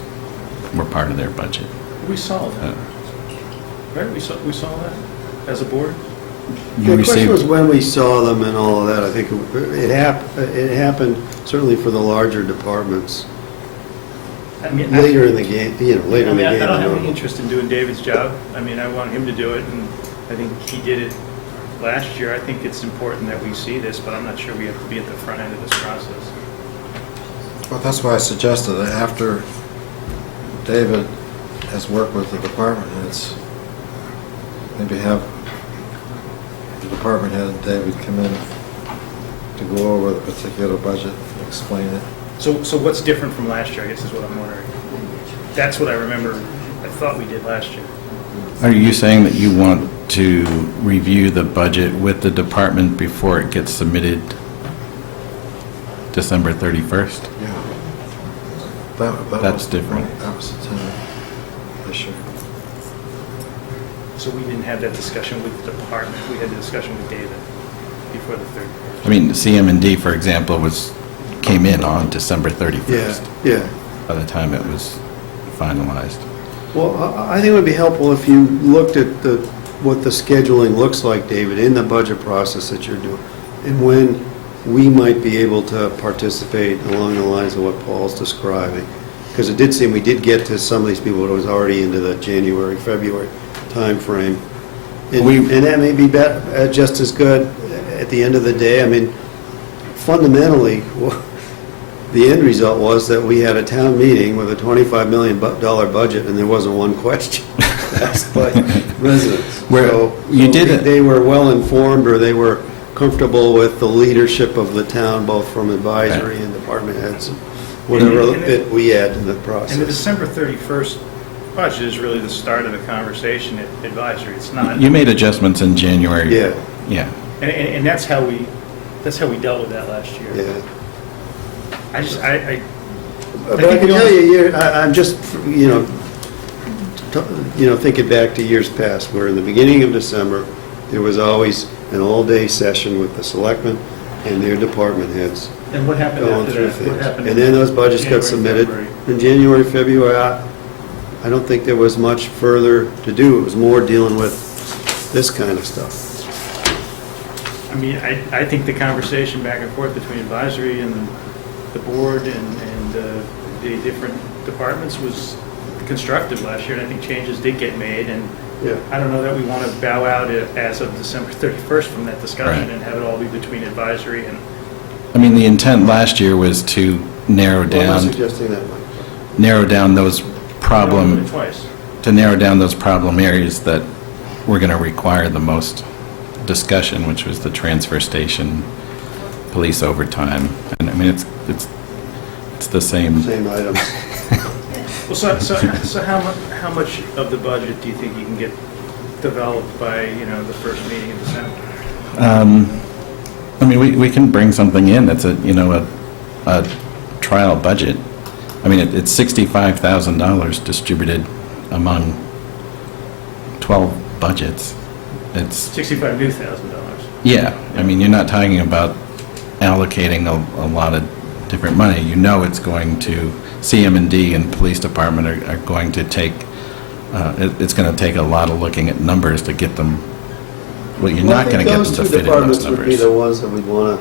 were part of their budget. We saw that, right? We saw that as a board? You The question was received, when we saw them and all of that. I think it happened certainly for the larger departments I mean, later in the game, later in the game. I don't have than any interest in doing David's job. I mean, I want him to do it, and I think he did it last year. I think it's important that we see this, but I'm not sure we have to be at the front end of this process. Well, that's why I suggested that after David has worked with the department heads, maybe have the department head and David come in to go over the particular budget and explain it. So what's different from last year, I guess is what I'm wondering. That's what I remember, I thought we did last year. are you saying that you want to review the budget with the department before it gets submitted December 31st? Yeah. That That's was- different. That was the time issue. So we didn't have that discussion with the department, we had the discussion with David before the 31st. I mean, CM&D, for example, came in on December 31st. Yeah. By the time it was finalized. Well, I think it would be helpful if you looked at what the scheduling looks like, David, in the budget process that you're doing, and when we might be able to participate along the lines of what Paul's describing. Because it did seem we did get to some of these people, it was already into the January, February timeframe. And that may be just as good at the end of the day. I mean, fundamentally, the end result was that we had a town meeting with a $25 million budget, and there wasn't one question asked by residents. They were well informed, or they were comfortable with the leadership of the town, both from advisory and department heads, whatever bit we add to the process. And the December 31st budget is really the start of the conversation at advisory. It's not. You made adjustments in January. Yeah, Yeah. And that's how we dealt with that last year. yeah. But I can tell you, I'm just, thinking back to years past, where in the beginning of December, there was always an all-day session with the selectmen and their department heads And what happened going after through that? What things. happened And then those budgets January, got submitted. February? In January, February, I don't think there was much further to do. It was more dealing with this kind of stuff. I mean, I think the conversation back and forth between advisory and the board and the different departments was constructive last year, and I think changes did get made, and Yeah. I don't know that we want to bow out as of December 31st from that discussion Right. and have it all be between advisory and, I mean, the intent last year was to narrow Well, I'm not down, suggesting that, Mike. those problem, twice. to narrow down those problem areas that were going to require the most discussion, which was the transfer station, police overtime. And I mean, it's the same. Same items. Well, so how much of the budget do you think you can get developed by, the first meeting in December? I mean, we can bring something in that's a trial budget. I mean, it's $65,000 distributed among 12 budgets. It's, $65 new thousand. yeah, I mean, you're not talking about allocating a lot of different money. You know it's going to, CM&D and Police Department are going to take, it's going to take a lot of looking at numbers to get them, well, you're not going to get them to fit in those Those two departments would be numbers. the ones that we'd want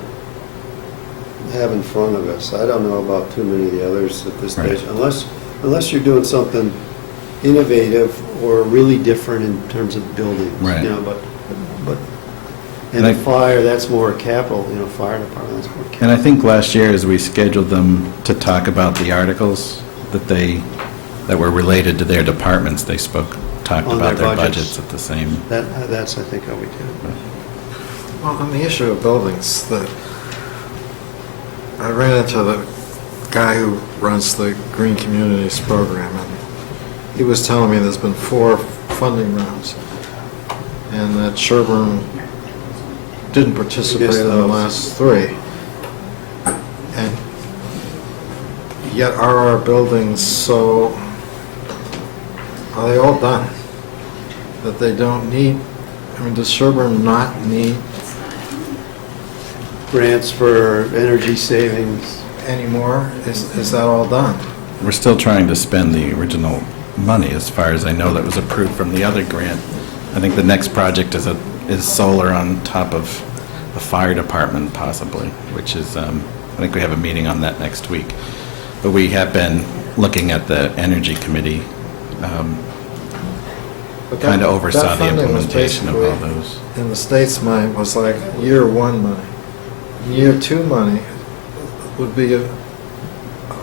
to have in front of us. I don't know about too many of the others at this Right. stage, unless you're doing something innovative or really different in terms of buildings. Right. You know, but, And and I- the fire, that's more capital, you know, fire department, that's more capital. And I think last year, as we scheduled them to talk about the articles that were related to their departments, they talked On about their their budgets. budgets at the same. That's, I think, how we do it. Well, on the issue of buildings, I ran into the guy who runs the Green Communities program, and he was telling me there's been 4 funding rounds, and that Sherborn didn't participate in the those. last 3. And yet are our buildings so, are they all done? That they don't need, I mean, does Sherborn not need Grants for energy savings. anymore? Is that all done? We're still trying to spend the original money, as far as I know, that was approved from the other grant. I think the next project is solar on top of the fire department, possibly, which is, I think we have a meeting on that next week. But we have been looking at the Energy Committee, But kind of that oversaw the funding was implementation of all basically, those. in the state's mind, was like year 1 money. Year 2 money would be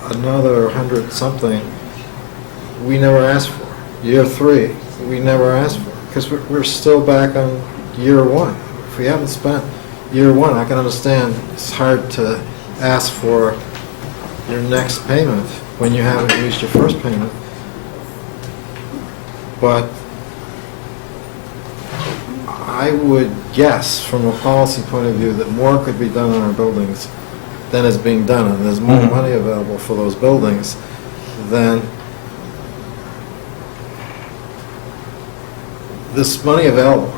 another 100-something we never asked for. Year 3, we never asked for, because we're still back on year 1. If we haven't spent year 1, I can understand it's hard to ask for your next payment when you haven't used your first payment. But I would guess, from a policy point of view, that more could be done on our buildings than is being done, and there's more Mhm. money available for those buildings than this money available.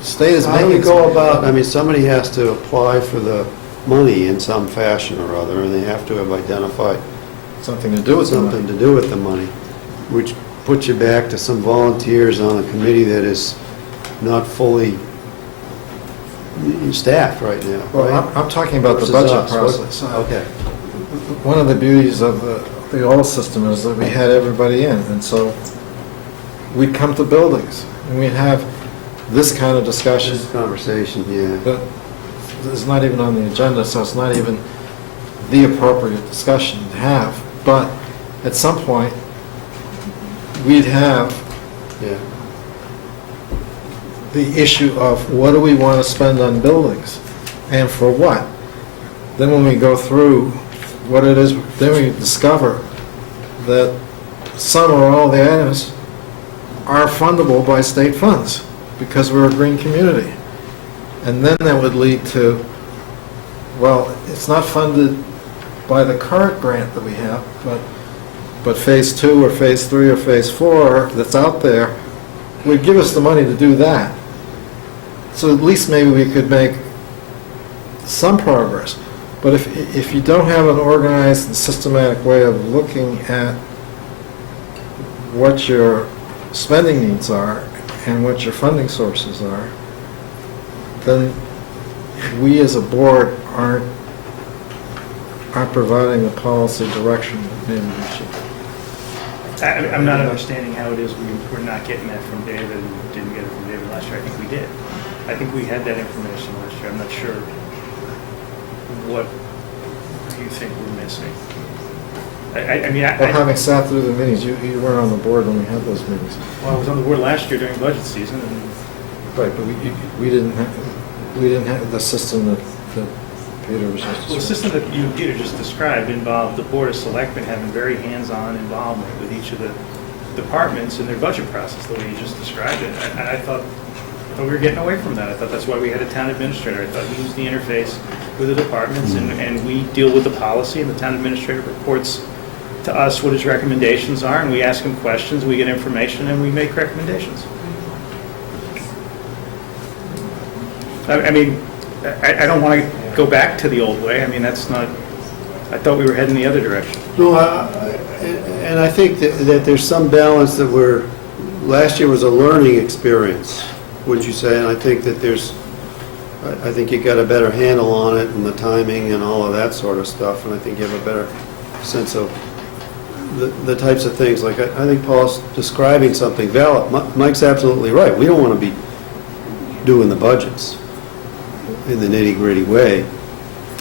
The state is How do we making. go about, I mean, somebody has to apply for the money in some fashion or other, and they have to have identified Something to do with something something. to do with the money, which puts you back to some volunteers on a committee that is not fully staffed right now, Well, right? I'm talking about the Versus budget us. process. Okay. One of the beauties of the old system is that we had everybody in, and so we'd come to buildings, and we'd have this kind of discussion. This conversation, yeah. But it's not even on the agenda, so it's not even the appropriate discussion to have. But at some point, we'd have Yeah. the issue of what do we want to spend on buildings, and for what? Then when we go through what it is, then we discover that some or all the items are fundable by state funds, because we're a green community. And then that would lead to, well, it's not funded by the current grant that we have, but Phase 2 or Phase 3 or Phase 4 that's out there would give us the money to do that. So at least maybe we could make some progress. But if you don't have an organized and systematic way of looking at what your spending needs are and what your funding sources are, then we as a board aren't providing the policy direction that maybe we should. I'm not understanding how it is we're not getting that from David and didn't get it from David last year. I think we did. I think we had that information last year. I'm not sure what you think we're missing. I mean, Well, having sat through the meetings, you weren't on the board when we had those meetings. well, I was on the board last year during budget season, and Right, but we didn't have the system that Peter was just well, the describing. system that you and Peter just described involved the Board of Selectmen having very hands-on involvement with each of the departments in their budget process, the way you just described it. And I thought thought we were getting away from that. I thought that's why we had a town administrator. I thought he was the interface with the departments, and we deal with the policy, and the town administrator reports to us what his recommendations are, and we ask him questions, we get information, and we make recommendations. I mean, I don't want to go back to the old way. I mean, that's not, I thought we were heading the other direction. No, and I think that there's some balance that last year was a learning experience, would you say? And I think that I think you got a better handle on it and the timing and all of that sort of stuff, and I think you have a better sense of the types of things. Like, I think Paul's describing something valid. Mike's absolutely right. We don't want to be doing the budgets in the nitty-gritty way,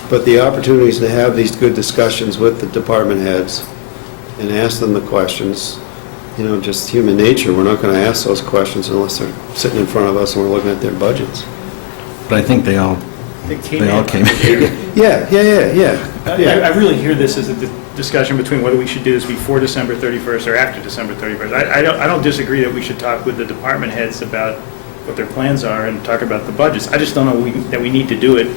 but the opportunities to have these good discussions with the department heads and ask them the questions, just human nature. We're not going to ask those questions unless they're sitting in front of us and we're looking at their budgets. But I think they all came in. Yeah. I really hear this as a discussion between whether we should do this before December 31st or after December 31st. I don't disagree that we should talk with the department heads about what their plans are and talk about the budgets. I just don't know that we need to do it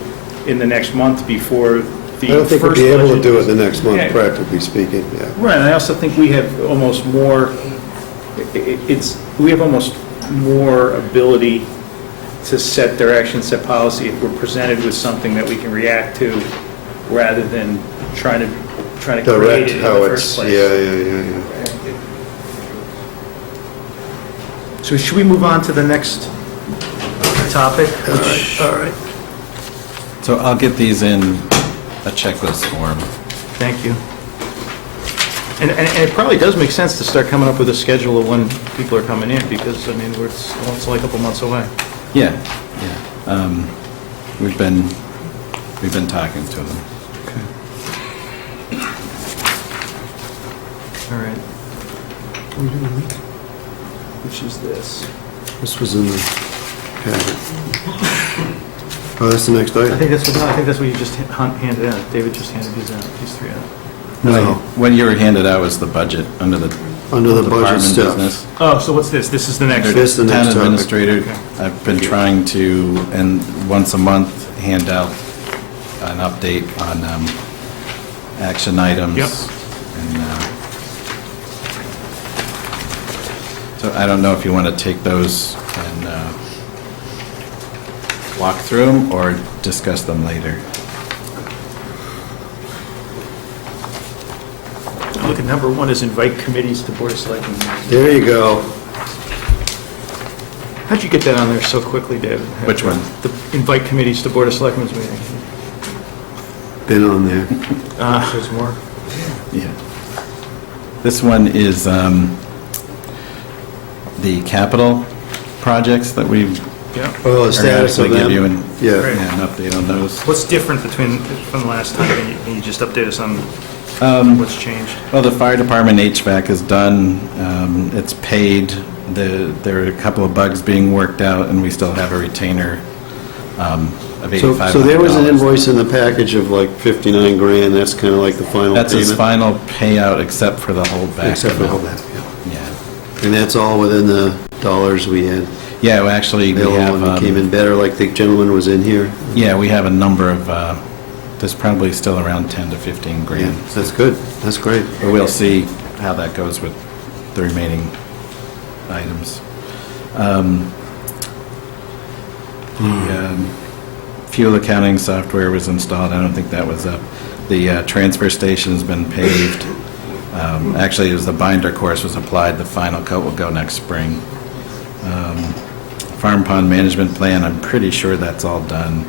in the next month before the first budget. I don't think we'll be able to do it the next month, Yeah. practically speaking, yeah. Right, and I also think we have almost more, we have almost more ability to set direction, set policy if we're presented with something that we can react to rather than trying to create Direct it in how the it's, first place. yeah. So should we move on to the next topic? All right. So I'll get these in a checklist form. Thank you. And it probably does make sense to start coming up with a schedule of when people are coming in, because, I mean, it's only a couple months away. Yeah. We've been talking to them. All right. Which is this? This was in the packet. Oh, that's the next I item? think that's what you just handed out. David just handed these three out. No, What you were handed out was the budget under the under the budget department stuff. business. Oh, so what's this? This is the next. This is the Town next topic. administrator, Okay. I've been trying to, and once a month, hand out an update on action items. Yep. And, so I don't know if you want to take those and walk through them or discuss them later. Look at number one is invite committees to Board of Selectmen meetings. There you go. How'd you get that on there so quickly, David? Which one? The invite committees to Board of Selectmen's meeting. Been on there. There's more. Yeah. This one is the capital projects that we've Yeah. Oh, the status of give you them. an, Yeah. Great. an update on those. What's different from the last time? Can you just update us on what's changed? Well, the fire department HVAC is done. It's paid. There are a couple of bugs being worked out, and we still have a retainer of $8,500. So there was an invoice in the package of like 59 grand, that's kind of like the final payment? That's his final payout, except for the holdback. Except for amount. holdback, yeah. Yeah. And that's all within the dollars we had Yeah, well, actually, we available, and it came have, in better, like the gentleman was in here? yeah, we have a number of, there's probably still around 10 to 15 Yeah, grand. that's good, that's great. But we'll see how that goes with the remaining items. The fuel accounting software was installed. I don't think that was up. The transfer station's been paved. Actually, as the binder course was applied, the final coat will go next spring. Farm pond management plan, I'm pretty sure that's all done.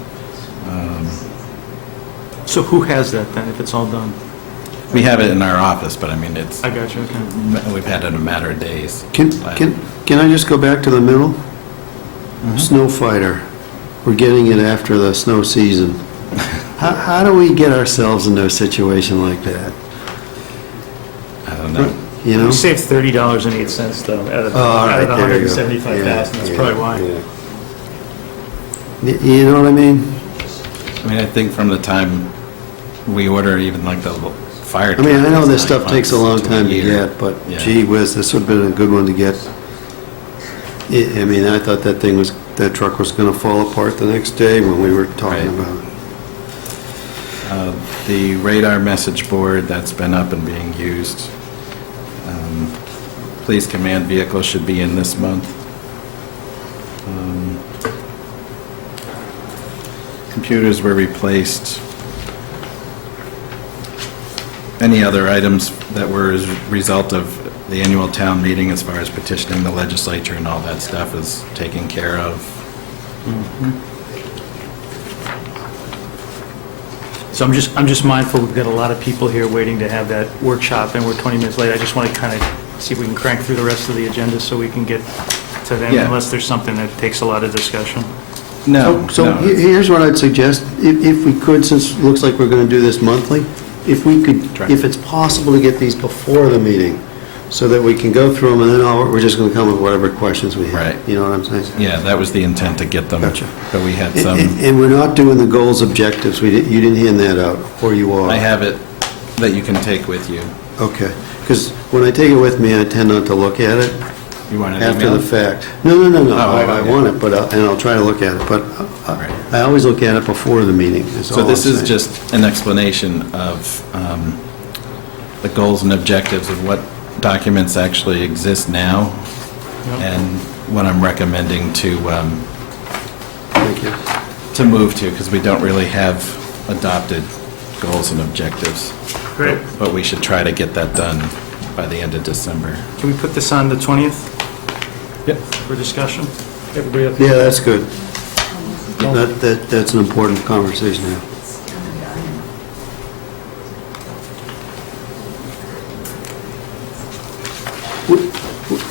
So who has that then, if it's all done? We have it in our office, but I mean, it's, I got you, okay. we've had it a matter of days. Can I just go back to the middle? Snow fighter, we're getting it after the snow season. How do we get ourselves into a situation like that? I don't know. You know? We saved $30.08 though, out of all right, the there you go. 175,000, that's Yeah, probably why. yeah. You know what I mean? I mean, I think from the time we order even like the fire I truck. mean, I know it's this 9 stuff takes a long months time to year. get, but Yeah. gee whiz, this would have been a good one to get I mean, I thought that truck was going to fall apart the next day when we were talking Right. about it. The radar message board that's been up and being used. Police command vehicle should be in this month. Computers were replaced. Any other items that were as a result of the annual town meeting as far as petitioning the legislature and all that stuff is taken care of. So I'm just mindful, we've got a lot of people here waiting to have that workshop, and we're 20 minutes late. I just want to kind of see if we can crank through the rest of the agenda so we can get to them, Yeah. unless there's something that takes a lot of discussion. No, So no. here's what I'd suggest, if we could, since it looks like we're going to do this monthly, if we could, Try. if it's possible to get these before the meeting, so that we can go through them, and then we're just going to come with whatever questions we have. Right. You know what I'm saying? Yeah, that was the intent to get them. Gotcha. But we had some, And we're not doing the goals, objectives, you didn't hand that out, or you are? I have it that you can take with you. Okay, because when I take it with me, I tend not to look at it You want an after email? the fact. No, Oh, I okay. want it, but, and I'll try to look at it, but Right. I always look at it before the meeting, is all So I'm this is saying. just an explanation of the goals and objectives of what documents actually exist now, Yep. and what I'm recommending Thank you. to move to, because we don't really have adopted goals and objectives. Great. But we should try to get that done by the end of December. Can we put this on the 20th Yep. for discussion? Everybody okay? Yeah, that's good. That's an important conversation to have.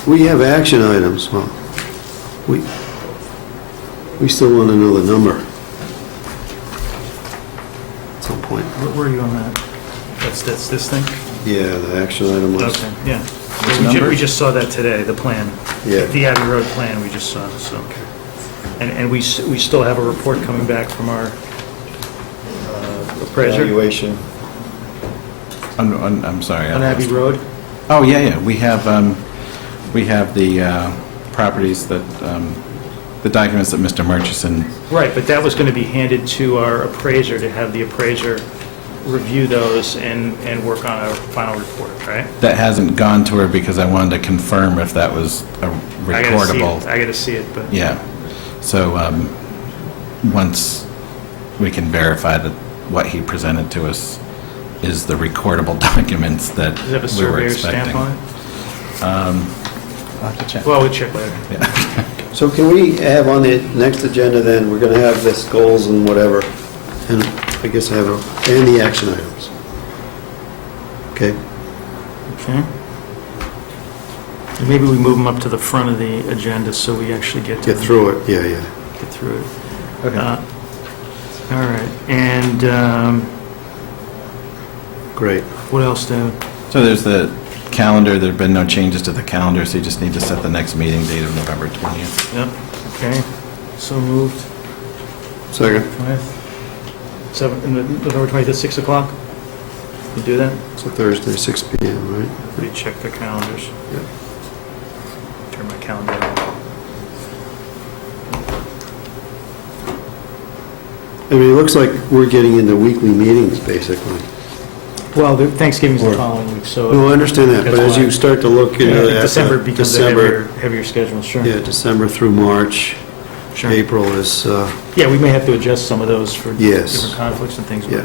We have action items, well, we still want to know the number at some point. Where are you on that? That's this thing? Yeah, the action item was, Okay, yeah. Which We number? we just saw that today, the plan. Yeah. The Abbey Road plan we just saw, so. And we still have a report coming back from our appraiser evaluation. I'm sorry. I on Abbey lost- Road. Oh, yeah, we have the properties that, the documents that Mr. Murchison, Right, but that was going to be handed to our appraiser to have the appraiser review those and work on a final report, right? that hasn't gone to her because I wanted to confirm if that was a I gotta see it. recordable. I got to see it, but. Yeah. So, once we can verify that what he presented to us is the recordable documents that Does it have a we were surveyor's expecting. stamp on it? I'll have to check. Well, we'll check later. Yeah. So can we have on the next agenda then, we're going to have this goals and whatever, and I guess I have, and the action items. Okay? Okay. And maybe we move them up to the front of the agenda so we actually get to Get them. through it, yeah. Get through it. Okay. All right, and Great. what else, Dan? So there's the calendar, there've been no changes to the calendar, so you just need to set the next meeting date of November 20th. Yep, okay, so moved. Second. 20th? November 20th at 6 o'clock? You do that? It's a Thursday, 6 PM, right? We check the calendars. Yep. Turn my calendar on. I mean, it looks like we're getting into weekly meetings, basically. Well, Thanksgiving's the Or- following week, so. No, I understand that, but That's as why. you start to look Yeah, I into think that, December becomes a December, heavier schedule, sure. yeah, December through March, Sure. April is, Yeah, we may have to adjust some of those for Yes. different conflicts and things. yeah.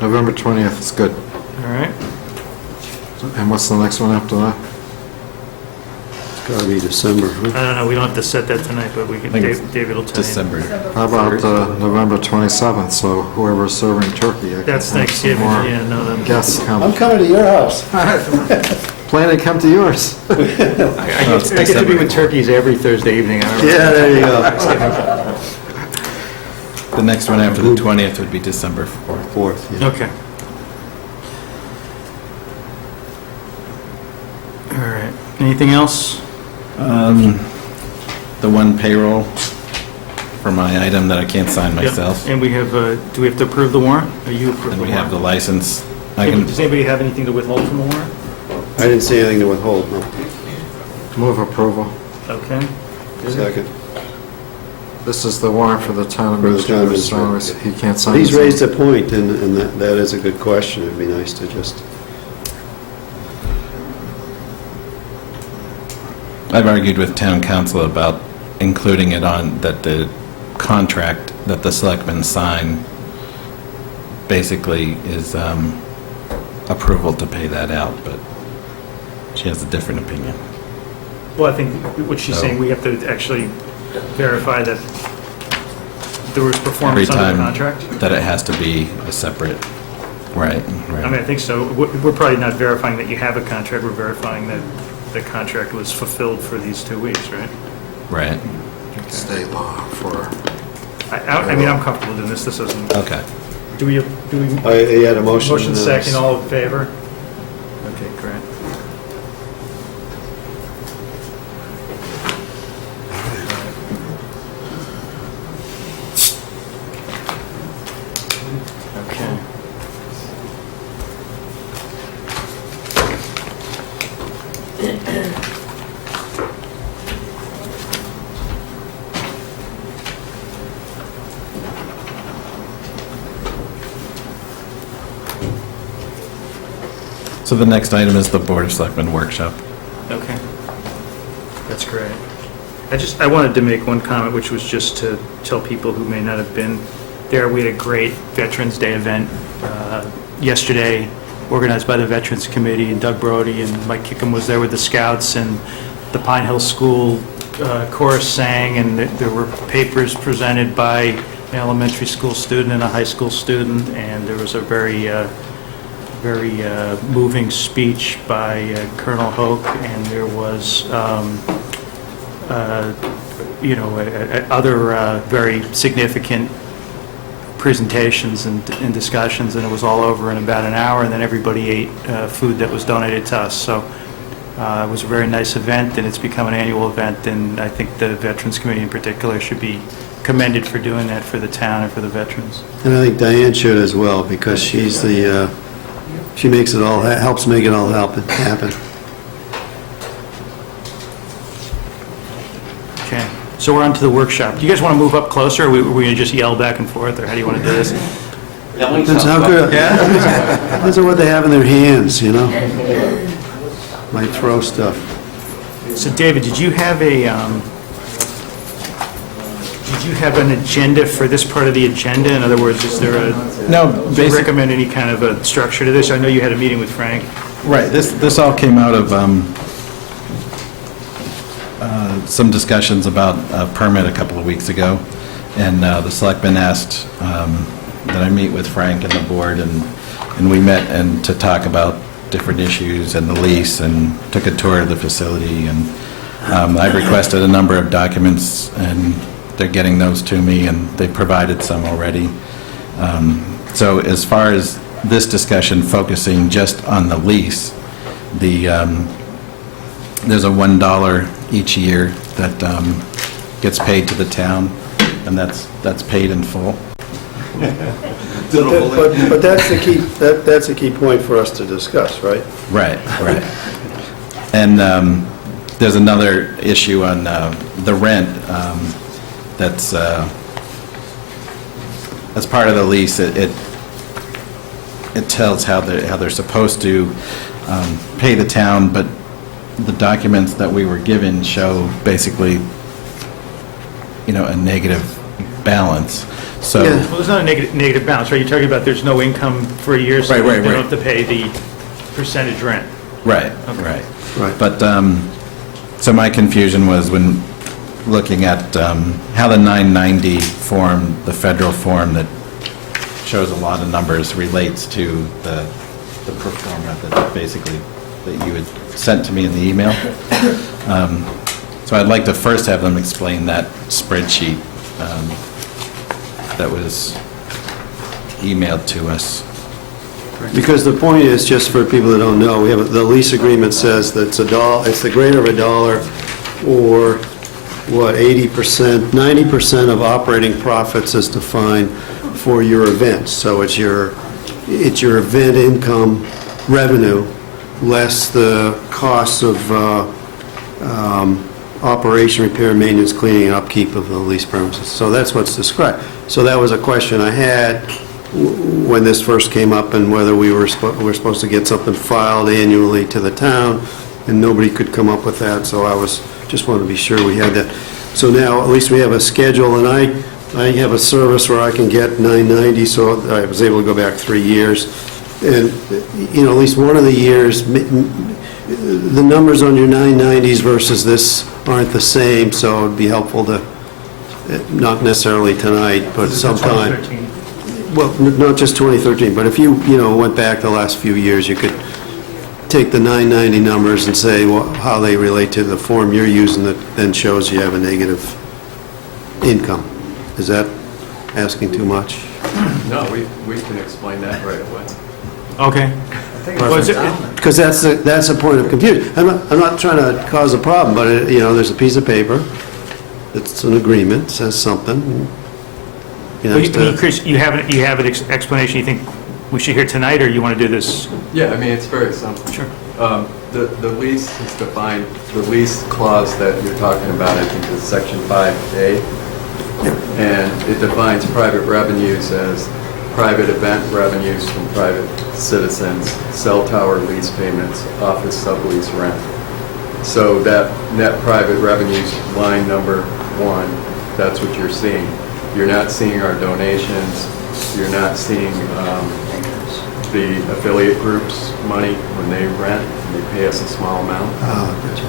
November 20th is good. All right, And what's the next one after that? It's got to be December, huh? I don't know, we don't have to set that tonight, but we can, I think it's David will tell you. December. How about November 27th, so whoever's serving turkey? I can That's have some Thanksgiving, more yeah, no, that. Guests I'm come. coming to your house. Plan to come to yours. I get to be with turkeys every Thursday evening. I don't know. Yeah, there you go. The next one after the 20th would be December 4th. 4th, yeah. Okay. All right, anything else? The one payroll for my item that I can't sign Yep. myself. And we have, do we have to approve the warrant? Or you approve And the we have the warrant? license. I can, Does anybody have anything to withhold from the warrant? I didn't see anything to withhold, no. Move approval. Okay. Second. This is the warrant for the town For the town administrator, so he can't sign He's his own. raised a point, and that is a good question. It'd be nice to just, I've argued with town council about including it on, that the contract that the selectmen sign basically is approval to pay that out, but she has a different opinion. Well, I think what she's saying, we have to actually verify that there was Every performance under the time contract? that it has to be a separate, right, I mean, I right. think so. We're probably not verifying that you have a contract, we're verifying that the contract was fulfilled for these 2 weeks, right? Right, State law for, I mean, I'm comfortable doing this, this isn't, okay. do we, he had a motion. motion second, all in favor? Okay, great. Okay. So the next item is the Board of Selectmen workshop. Okay. That's great. I wanted to make one comment, which was just to tell people who may not have been there, we had a great Veterans Day event yesterday, organized by the Veterans Committee, and Doug Brody and Mike Kickham was there with the Scouts, and the Pine Hill School chorus sang, and there were papers presented by an elementary school student and a high school student, and there was a very moving speech by Colonel Hoke, and there was, other very significant presentations and discussions, and it was all over in about an hour, and then everybody ate food that was donated to us. So it was a very nice event, and it's become an annual event, and I think the Veterans Committee in particular should be commended for doing that for the town and for the veterans. And I think Diane should as well, because she's the, she makes it all, helps make it all happen. Okay, so we're on to the workshop. Do you guys want to move up closer, or we going to just yell back and forth, or how do you want to do this? Depends how good, depends on what they have in their hands, you know? Might throw stuff. So David, did you have an agenda for this part of the agenda? In other words, is there a, No, do you basically, recommend any kind of a structure to this? I know you had a meeting with Frank. right, this all came out of some discussions about a permit a couple of weeks ago, and the selectmen asked that I meet with Frank and the board, and we met and to talk about different issues and the lease, and took a tour of the facility, and I've requested a number of documents, and they're getting those to me, and they provided some already. So as far as this discussion focusing just on the lease, there's a $1 each year that gets paid to the town, and that's paid in full. But that's the key point for us to discuss, right? Right, right. And there's another issue on the rent that's as part of the lease. It tells how they're supposed to pay the town, but the documents that we were given show basically, a negative balance. So. Yeah. Well, there's not a negative balance, right? You're talking about there's no income for a year, so Right, they don't right. have to pay the percentage rent. Right, Okay. right. Right. But, so my confusion was when looking at how the 990 form, the federal form that shows a lot of numbers, relates to the pro forma that basically, that you had sent to me in the email. So I'd like to first have them explain that spreadsheet that was emailed to us. Because the point is, just for people that don't know, the lease agreement says that it's the greater of $1, or what, 80%, 90% of operating profits is defined for your events. So it's your event income revenue less the costs of operation, repair, maintenance, cleaning, and upkeep of the leased premises. So that's what's described. So that was a question I had when this first came up, and whether we were supposed to get something filed annually to the town, and nobody could come up with that, so just wanted to be sure we had that. So now, at least we have a schedule, and I have a service where I can get 990, so I was able to go back 3 years. And, at least one of the years, the numbers on your 990s versus this aren't the same, so it'd be helpful to, not necessarily tonight, but This is the sometime. 2013. Well, not just 2013, but if you, went back the last few years, you could take the 990 numbers and say, well, how they relate to the form you're using that then shows you have a negative income. Is that asking too much? No, we can explain that right away. Okay. Well, is it- Because that's the point of confusion. I'm not trying to cause a problem, but, there's a piece of paper, it's an agreement, says something. Well, Chris, you have an explanation you think we should hear tonight, or you want to do this? Yeah, I mean, it's very simple. Sure. The lease is defined, the lease clause that you're talking about, I think, is section 5A. And it defines private revenues as private event revenues from private citizens, cell tower lease payments, office sublease rent. So that net private revenues, line number 1, that's what you're seeing. You're not seeing our donations, you're not seeing the affiliate groups' money when they rent, and they pay us a small amount. Oh, gotcha.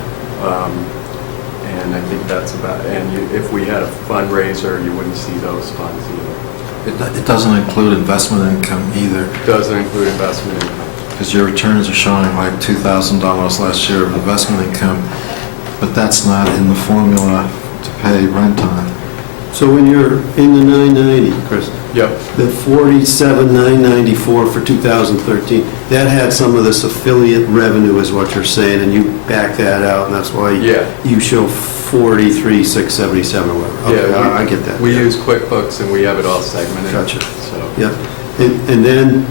And I think that's about, if we had a fundraiser, you wouldn't see those funds either. It doesn't include investment income either, Doesn't include investment income. because your returns are showing like $2,000 last year of investment income, but that's not in the formula to pay rent on. So when you're in the 990, Chris, Yep. the 47,994 for 2013, that had some of this affiliate revenue is what you're saying, and you back that out, and that's why Yeah. you show 43,677 or whatever. Okay, Yeah, I get that. We use QuickBooks and we have it all segmented. Gotcha. So, Yeah, and then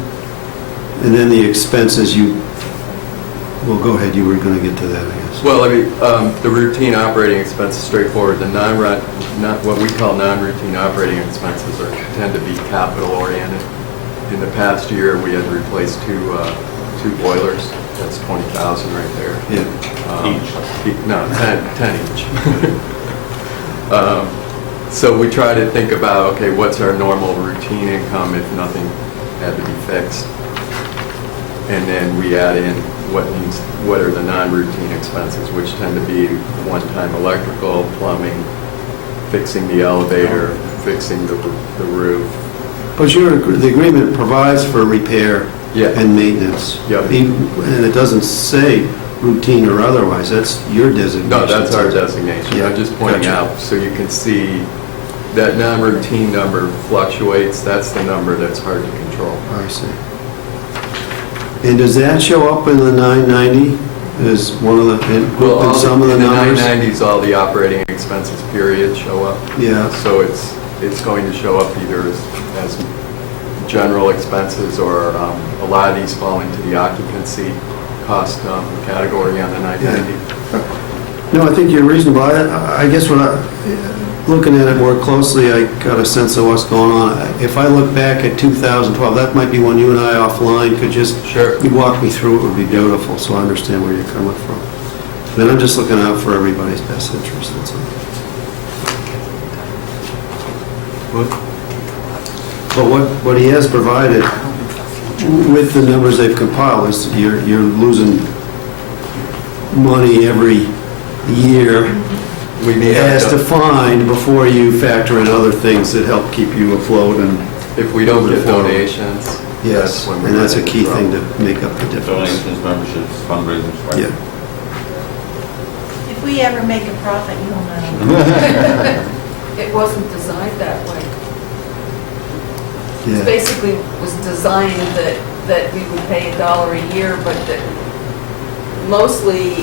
the expenses well, go ahead, you were going to get to that, I guess. well, I mean, the routine operating expenses, straightforward. The what we call non-routine operating expenses tend to be capital oriented. In the past year, we had replaced two boilers. That's 20,000 right there. Yeah. No, 10 each. So we try to think about, okay, what's our normal routine income if nothing had to be fixed? And then we add in what are the non-routine expenses, which tend to be one-time electrical, plumbing, fixing the elevator, fixing the roof. But the agreement provides for repair Yeah. and maintenance. Yep. And it doesn't say routine or otherwise, that's your designation. No, that's our designation. Yeah, I'm just pointing gotcha. out, so you can see that non-routine number fluctuates. That's the number that's hard to control. I see. And does that show up in the 990 as one of the, in some of the numbers? In the 990s, all the operating expenses, period, show up. Yeah. So it's going to show up either as general expenses, or a lot of these fall into the occupancy cost category on the 990. No, I think you're reasonable. I guess looking at it more closely, I got a sense of what's going on. If I look back at 2012, that might be one you and I offline could just, Sure. you walk me through, it would be beautiful, so I understand where you're coming from. Then I'm just looking out for everybody's best interest, that's all. But what he has provided with the numbers they've compiled is you're losing money every year We may as have to, defined before you factor in other things that help keep you afloat and, if we don't get moving forward. donations, yes, that's when we and that's a run into key thing trouble. to make up the difference. Donations, memberships, fundraisers, right? Yeah. If we ever make a profit, you'll know. It wasn't designed that way. It Yeah. basically was designed that we would pay $1 a year, but that mostly,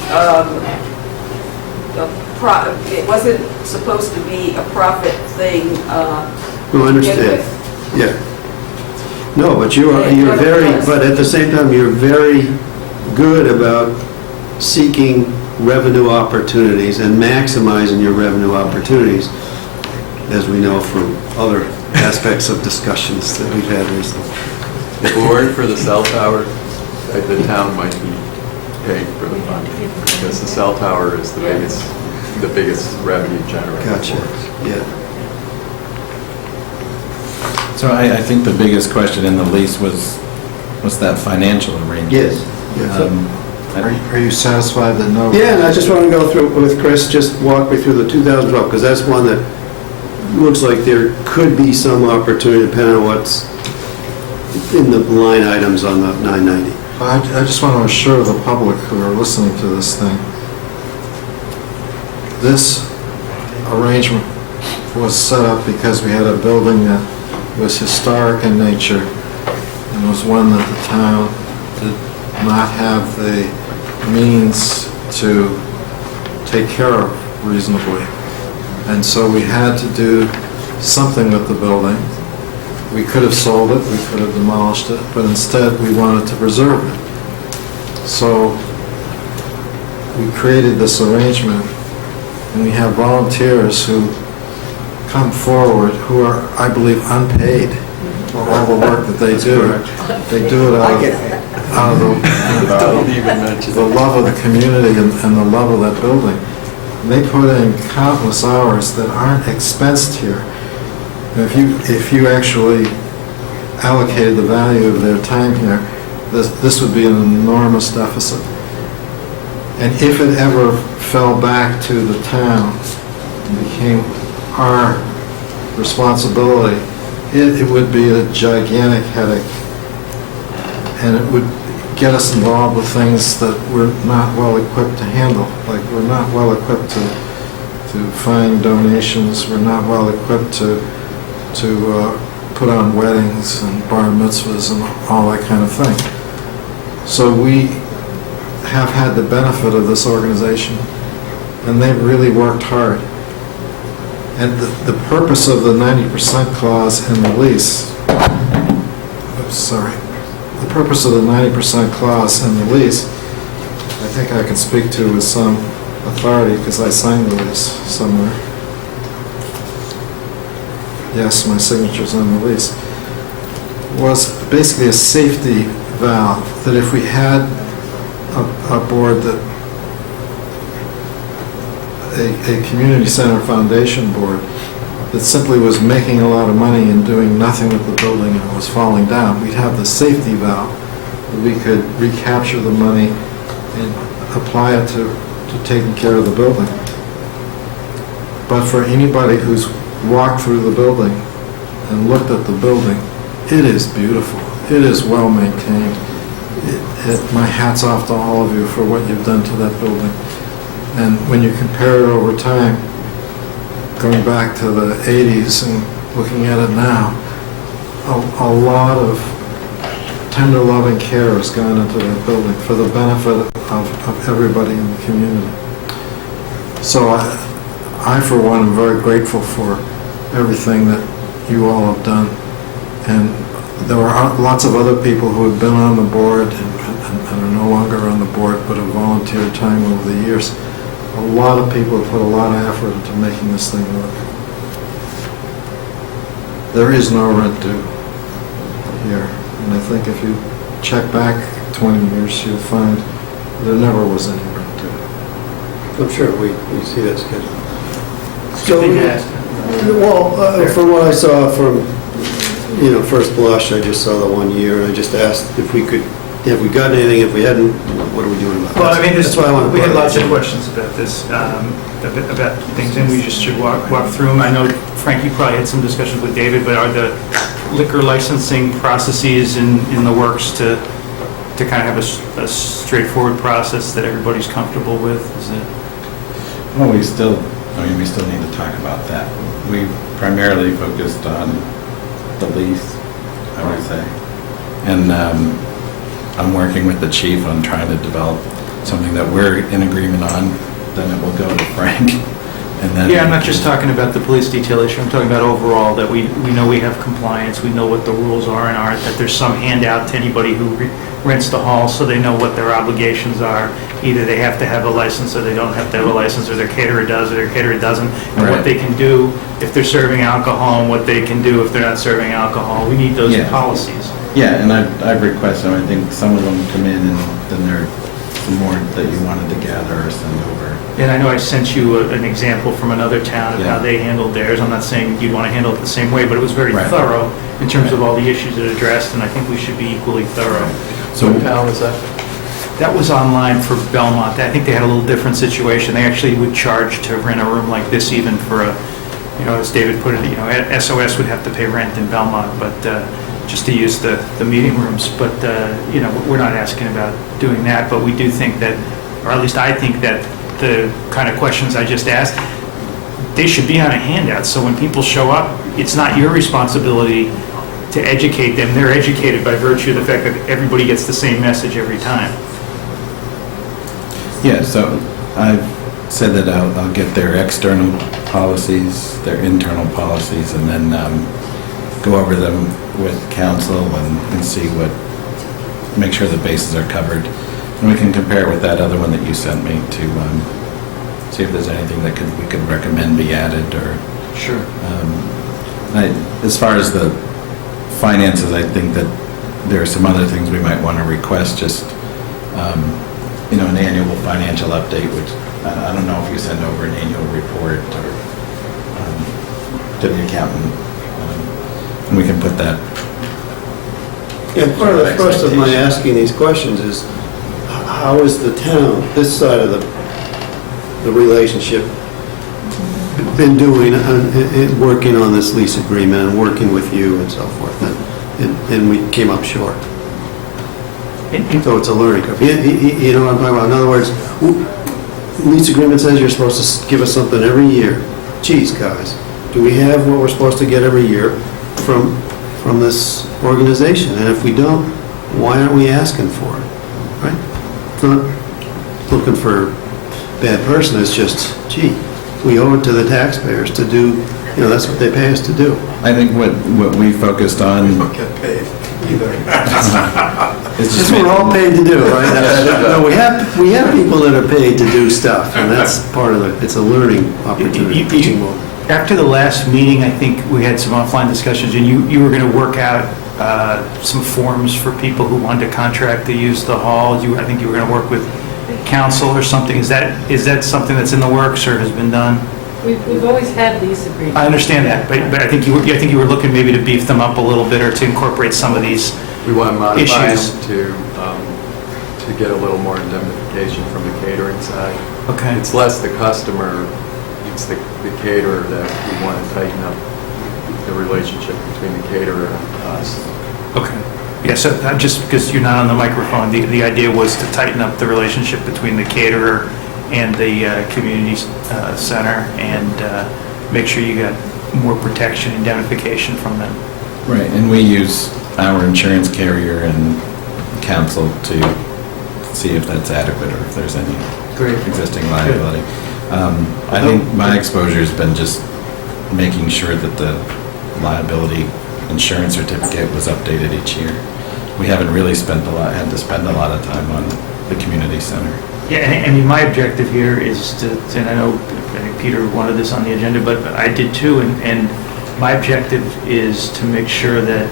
it wasn't supposed to be a profit thing. No, I understand. Yeah. No, but you're very, but at the same time, you're very good about seeking revenue opportunities and maximizing your revenue opportunities, as we know from other aspects of discussions that we've had recently. If it weren't for the cell tower, the town might be paying for the fund, because the cell tower is the biggest revenue generator Gotcha, for us. yeah. So I think the biggest question in the lease was that financial arrangement. Yes. Are you satisfied that no? Yeah, and I just want to go through with Chris, just walk me through the 2012, because that's one that looks like there could be some opportunity depending on what's in the line items on the 990. I just want to assure the public who are listening to this thing, this arrangement was set up because we had a building that was historic in nature and was one that the town did not have the means to take care of reasonably. And so we had to do something with the building. We could have sold it, we could have demolished it, but instead we wanted to preserve it. So we created this arrangement, and we have volunteers who come forward who are, I believe, unpaid for all the work that they do. They do it out of Don't even mention the love of the community and the love of that building. And they put in countless hours that aren't expensed here. And if you actually allocated the value of their time here, this would be an enormous deficit. And if it ever fell back to the town and became our responsibility, it would be a gigantic headache. And it would get us involved with things that we're not well equipped to handle. Like, we're not well equipped to find donations, we're not well equipped to put on weddings and bar mitzvahs and all that kind of thing. So we have had the benefit of this organization, and they've really worked hard. And the purpose of the 90% clause in the lease, the purpose of the 90% clause in the lease, I think I can speak to with some authority because I signed the lease somewhere. Yes, my signature's on the lease, was basically a safety valve, that if we had a board that, a community center foundation board that simply was making a lot of money and doing nothing with the building and it was falling down, we'd have the safety valve that we could recapture the money and apply it to taking care of the building. But for anybody who's walked through the building and looked at the building, it is beautiful. It is well maintained. My hat's off to all of you for what you've done to that building. And when you compare it over time, going back to the 80s and looking at it now, a lot of tender loving care has gone into that building for the benefit of everybody in the community. So I for one, am very grateful for everything that you all have done. And there are lots of other people who have been on the board and are no longer on the board but have volunteered time over the years. A lot of people have put a lot of effort into making this thing work. There is no rent due here. And I think if you check back 20 years, you'll find there never was any rent due. I'm sure we see that schedule. So, From what I saw from, first blush, I just saw the 1 year, and I just asked if we could, have we gotten anything? If we hadn't, what are we doing about it? Well, I mean, That's why I want to. we had lots of questions about this, about things, and we just should walk through them. I know, Frank, you probably had some discussions with David, but are the liquor licensing processes in the works to kind of have a straightforward process that everybody's comfortable with? Is it? Well, we still need to talk about that. We primarily focused on the lease, I would say. And I'm working with the chief on trying to develop something that we're in agreement on. Then it will go to Frank and then... Yeah, I'm not just talking about the police detail issue, I'm talking about overall, that we know we have compliance, we know what the rules are and aren't, that there's some handout to anybody who rents the hall, so they know what their obligations are. Either they have to have a license, or they don't have to have a license, or their caterer does, or their caterer doesn't, and what Right. they can do if they're serving alcohol, and what they can do if they're not serving alcohol. We need those Yeah. policies. Yeah, and I've requested, I think some of them come in, and then there are some more that you wanted to gather or send over. And I know I sent you an example from another town of how Yeah. they handled theirs. I'm not saying you'd want to handle it the same way, but it was very Right. thorough in terms of all the issues it addressed, and I think we should be equally thorough. So, What town was that? That was online for Belmont. I think they had a little different situation. They actually would charge to rent a room like this even for a, as David put it, SOS would have to pay rent in Belmont, but just to use the meeting rooms. But, we're not asking about doing that, but we do think that, or at least I think that the kind of questions I just asked, they should be on a handout. So when people show up, it's not your responsibility to educate them. They're educated by virtue of the fact that everybody gets the same message every time. yeah, so I've said that I'll get their external policies, their internal policies, and then go over them with council and see make sure the bases are covered. And we can compare it with that other one that you sent me to see if there's anything that we could recommend be added, or... Sure. As far as the finances, I think that there are some other things we might want to request, just, an annual financial update, which I don't know if you send over an annual report or to the accountant, and we can put that. And part of the thrust of my asking these questions is, how is the town, this side of the relationship, been doing, working on this lease agreement and working with you and so forth, and we came up short. So it's a learning curve. You know what I'm talking about? In other words, lease agreement says you're supposed to give us something every year. Geez, guys, do we have what we're supposed to get every year from this organization? And if we don't, why aren't we asking for it? Right? It's not looking for a bad person, it's just, gee, we owe it to the taxpayers to do, that's what they pay us to do. I think what we focused on... Don't get paid either. is It's just what we're all paid to do, right? No, we have people that are paid to do stuff, and that's part of it. It's a learning opportunity, teaching moment. After the last meeting, I think we had some offline discussions, and you were going to work out some forms for people who wanted to contract to use the hall. I think you were going to work with council or something. Is that something that's in the works or has been done? We've always had lease agreements. I understand that, but I think you were looking maybe to beef them up a little bit or to incorporate some of these We want to modify issues. them to get a little more indemnification from the catering side. Okay. It's less the customer, it's the caterer that we want to tighten up the relationship between the caterer and us. Okay. Yeah, so just because you're not on the microphone, the idea was to tighten up the relationship between the caterer and the community center and make sure you got more protection, indemnification from them. Right, and we use our insurance carrier and council to see if that's adequate or if there's any existing liability. I think my exposure has been just making sure that the liability insurance certificate was updated each year. We haven't really had to spend a lot of time on the community center. Yeah, and I mean, my objective here is to, and I think Peter wanted this on the agenda, but I did too, and my objective is to make sure that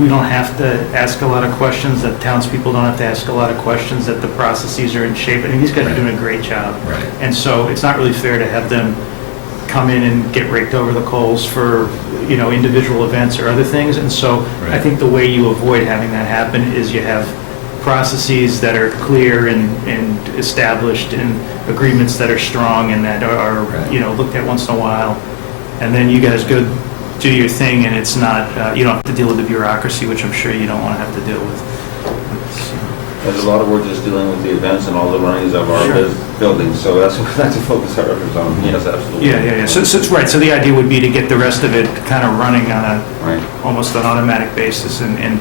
we don't have to ask a lot of questions, that townspeople don't have to ask a lot of questions, that the processes are in shape. I mean, these guys are doing a great job. Right. And so it's not really fair to have them come in and get raked over the coals for, individual events or other things. And so I think the way you avoid having that happen is you have processes that are clear and established and agreements that are strong and that are, looked at once in a while. And then you guys go do your thing and it's not, you don't have to deal with the bureaucracy, which I'm sure you don't want to have to deal with. There's a lot of work just dealing with the events and all the runnings of our buildings, so that's what I'd like to focus our efforts on. Yes, absolutely. Yeah. So right, so the idea would be to get the rest of it kind of running on almost an automatic basis and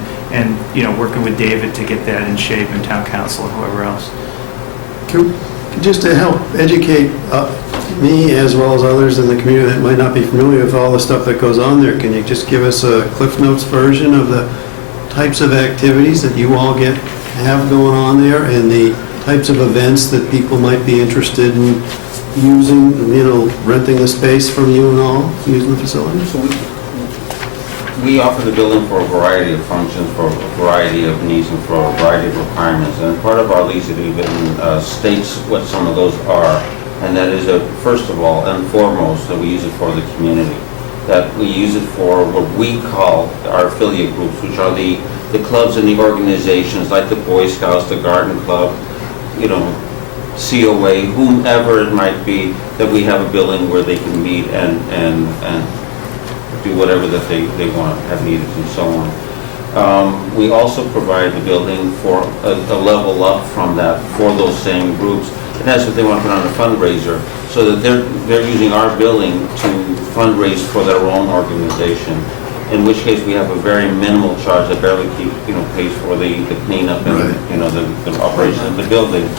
working with David to get that in shape and town council and whoever else. Just to help educate me as well as others in the community that might not be familiar with all the stuff that goes on there, can you just give us a Cliff Notes version of the types of activities that you all have going on there and the types of events that people might be interested in using, renting the space from you and all, using the facilities? So we offer the building for a variety of functions, for a variety of needs, and for a variety of requirements. And part of our lease, it even states what some of those are. And that is, first of all and foremost, that we use it for the community. That we use it for what we call our affiliate groups, which are the clubs and the organizations like the Boy Scouts, the Garden Club, COA, whomever it might be, that we have a building where they can meet and do whatever that they want, have needed, and so on. We also provide the building for a level up from that for those same groups. And that's what they want to put on a fundraiser, so that they're using our building to fundraise for their own organization. In which case, we have a very minimal charge that barely pays for the cleanup and the operation of the building.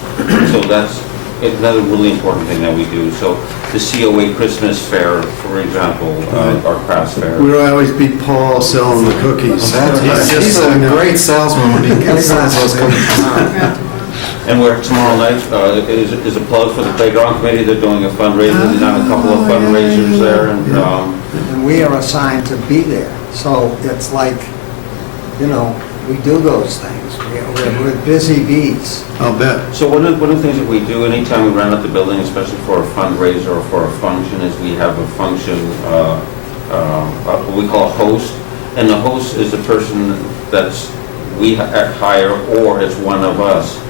So that's another really important thing that we do. So the COA Christmas Fair, for example, our crafts fair. We always beat Paul selling the cookies. He's a great salesman when he sells those cookies. And where tomorrow night is a plug for the Playground Committee. They're doing a fundraiser. They've done a couple of fundraisers there. And we are assigned to be there. So it's like, we do those things. We're busy bees. I'll bet. So one of the things that we do anytime we rent out the building, especially for a fundraiser or for a function, is we have a function, what we call a host. And the host is a person we hire, or it's one of us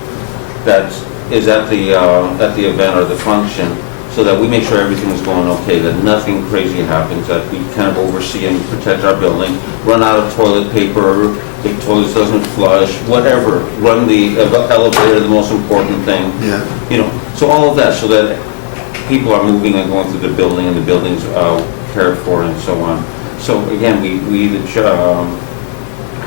that is at the event or the function, so that we make sure everything is going okay, that nothing crazy happens, that we kind of oversee and protect our building, run out of toilet paper, the toilet doesn't flush, whatever, run the elevator, the most important thing. Yeah. So all of that, so that people are moving and going through the building, and the building's cared for, and so on. So again, we either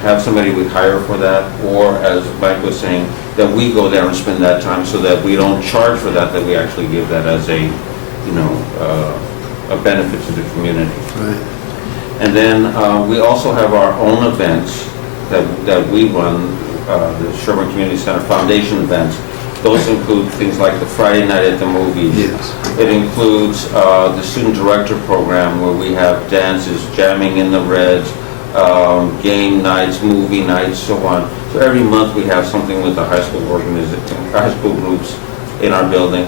have somebody we hire for that, or as Mike was saying, that we go there and spend that time, so that we don't charge for that we actually give that as a benefit to the community. Right. And then we also have our own events that we run, the Sherborn Community Center Foundation events. Those include things like the Friday night at the movies. Yes. It includes the student director program, where we have dances, jamming in the Reds, game nights, movie nights, so on. So every month we have something with the high school groups in our building.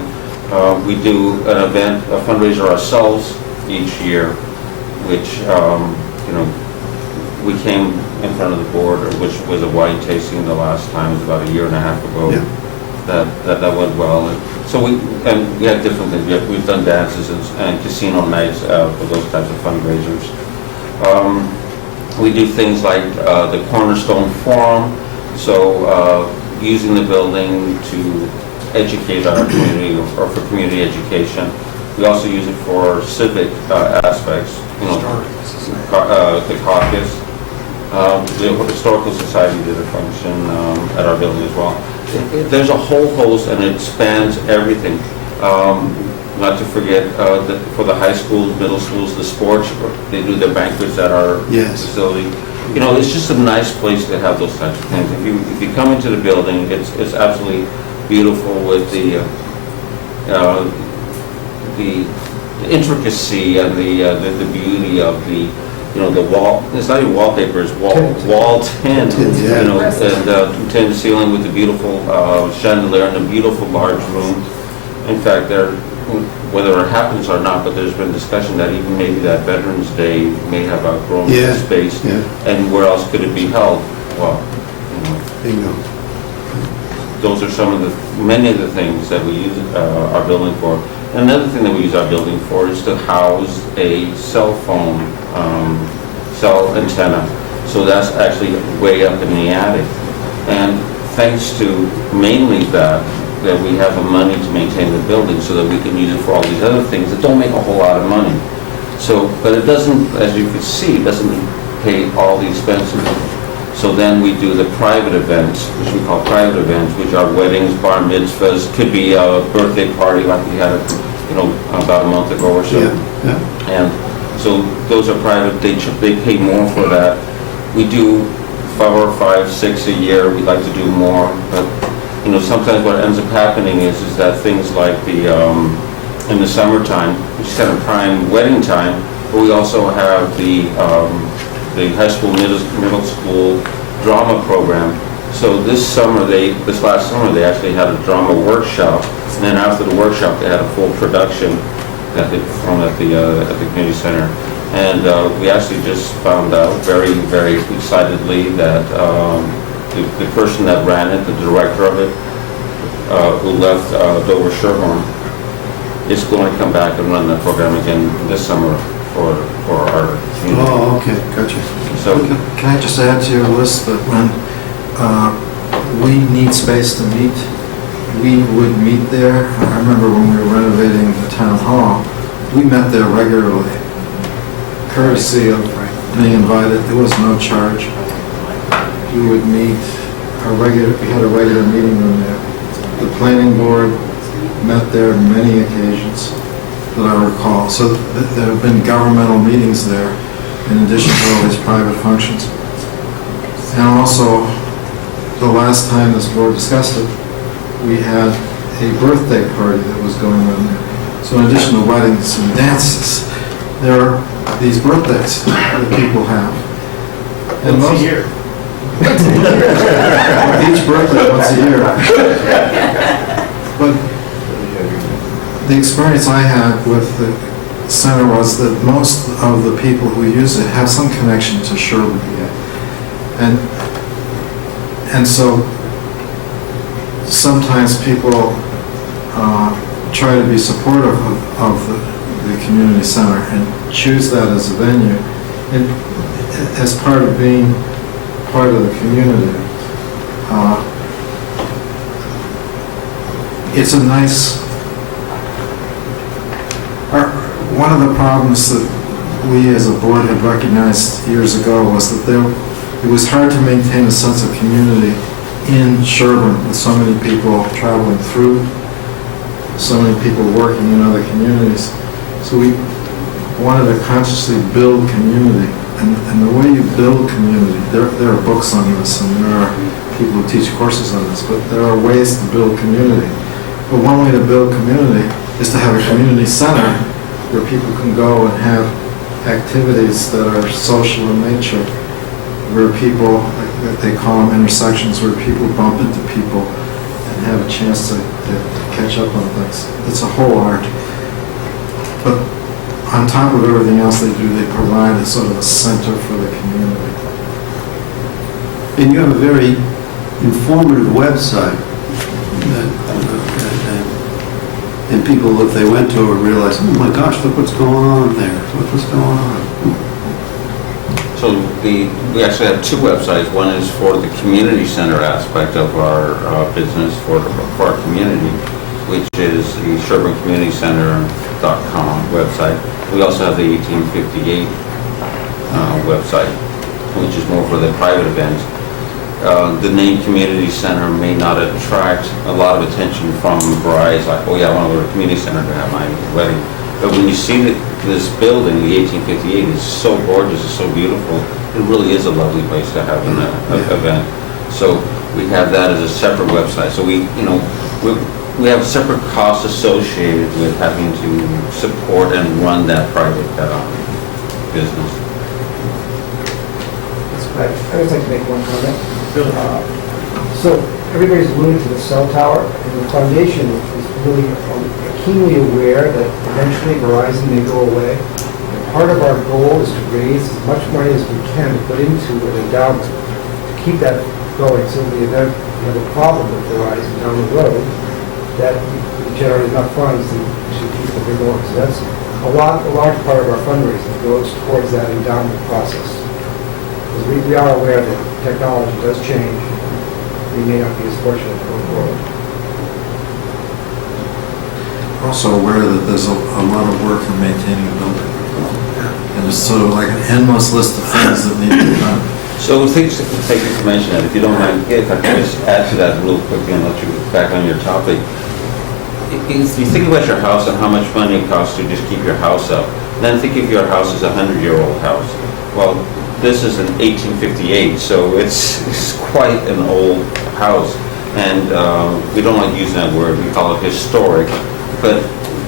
We do an event, a fundraiser ourselves each year, which we came in front of the board, which was a wine tasting the last time, it was about a year and a half ago. Yeah. That went well. And so we have different things. We've done dances and casino nights for those types of fundraisers. We do things like the Cornerstone Forum, so using the building to educate our community, or for community education. We also use it for civic aspects, the caucus. The Historical Society did a function at our building as well. There's a whole host, and it spans everything. Not to forget for the high schools, middle schools, the sports, they do their banquets at our facility. It's just a nice place to have those types of things. If you come into the building, it's absolutely beautiful with the intricacy and the beauty of the wall. It's not even wallpaper; it's wall tint. And tin ceiling with the beautiful chandelier and a beautiful large room. In fact, whether it happens or not, but there's been discussion that even maybe that Veterans Day may have outgrown the space, and where else could it be held? Well, Bingo. Those are many of the things that we use our building for. Another thing that we use our building for is to house a cell phone cell antenna. So that's actually way up in the attic. And thanks to mainly that we have the money to maintain the building, so that we can use it for all these other things that don't make a whole lot of money. So, but it doesn't, as you can see, it doesn't pay all the expenses. So then we do the private events, which we call private events, which are weddings, bar mitzvahs, could be a birthday party like we had, about a month ago or so. Yeah. And so those are private, they pay more for that. We do 4, 5, 6 a year, we'd like to do more, but, sometimes what ends up happening is that things like in the summertime, which is kind of prime wedding time, but we also have the high school, middle school drama program. So this last summer, they actually had a drama workshop, and then after the workshop, they had a full production that they performed at the community center. And we actually just found out very, very excitedly that the person that ran it, the director of it, who left Dover Sherborn, is going to come back and run that program again this summer for our community. Oh, okay, gotcha. So, Can I just add to your list that when we need space to meet, we would meet there. I remember when we were renovating the town hall, we met there regularly, courtesy of being invited. There was no charge. We would meet, we had a regular meeting room there. The planning board met there on many occasions that I recall. So there have been governmental meetings there in addition to all these private functions. And also, the last time this board discussed it, we had a birthday party that was going on there. So in addition to weddings and dances, there are these birthdays that people have. And Once a year. each birthday once a year. But the experience I had with the center was that most of the people who use it have some connection to Sherborn. And so sometimes people try to be supportive of the community center and choose that as a venue and as part of being part of the community. It's a nice, one of the problems that we as a board had recognized years ago was that it was hard to maintain a sense of community in Sherborn with so many people traveling through, so many people working in other communities. So we wanted to consciously build community. And the way you build community, there are books on this and there are people who teach courses on this, but there are ways to build community. But one way to build community is to have a community center where people can go and have activities that are social in nature, where people, like they call them intersections, where people bump into people and have a chance to catch up on things. It's a whole art. But on top of everything else they do, they provide a sort of a center for the community. And you have a very informative website and people, if they went to it, would realize, oh my gosh, look what's going on there. Look what's going on. So we actually have two websites. One is for the community center aspect of our business for our community, which is the SherbornCommunityCenter.com website. We also have the 1858 website, which is more for the private events. The name community center may not attract a lot of attention from brides, like, oh yeah, I want to go to a community center to have my wedding. But when you see this building, the 1858, is so gorgeous, it's so beautiful, it really is a lovely place to have an event. So we have that as a separate website. So we have separate costs associated with having to support and run that private business. I would like to make one comment. So everybody's alluded to the cell tower, and the foundation is really keenly aware that eventually Verizon may go away. And part of our goal is to raise as much money as we can to put into an endowment to keep that going, so in the event we have a problem with Verizon down the road, that we generate enough funds to keep the big going. So that's a large part of our fundraising goes towards that endowment process. Because we are aware that technology does change. We may not be as fortunate going forward. We're also aware that there's a lot of work in maintaining a building. And there's sort of like an endless list of things that need to be done. So thank you for mentioning that. If you don't mind, if I could just add to that real quickly and let you get back on your topic. If you think about your house and how much money it costs to just keep your house up, then think of your house as a 100-year-old house. Well, this is an 1858, so it's quite an old house. And we don't like using that word, we call it historic. But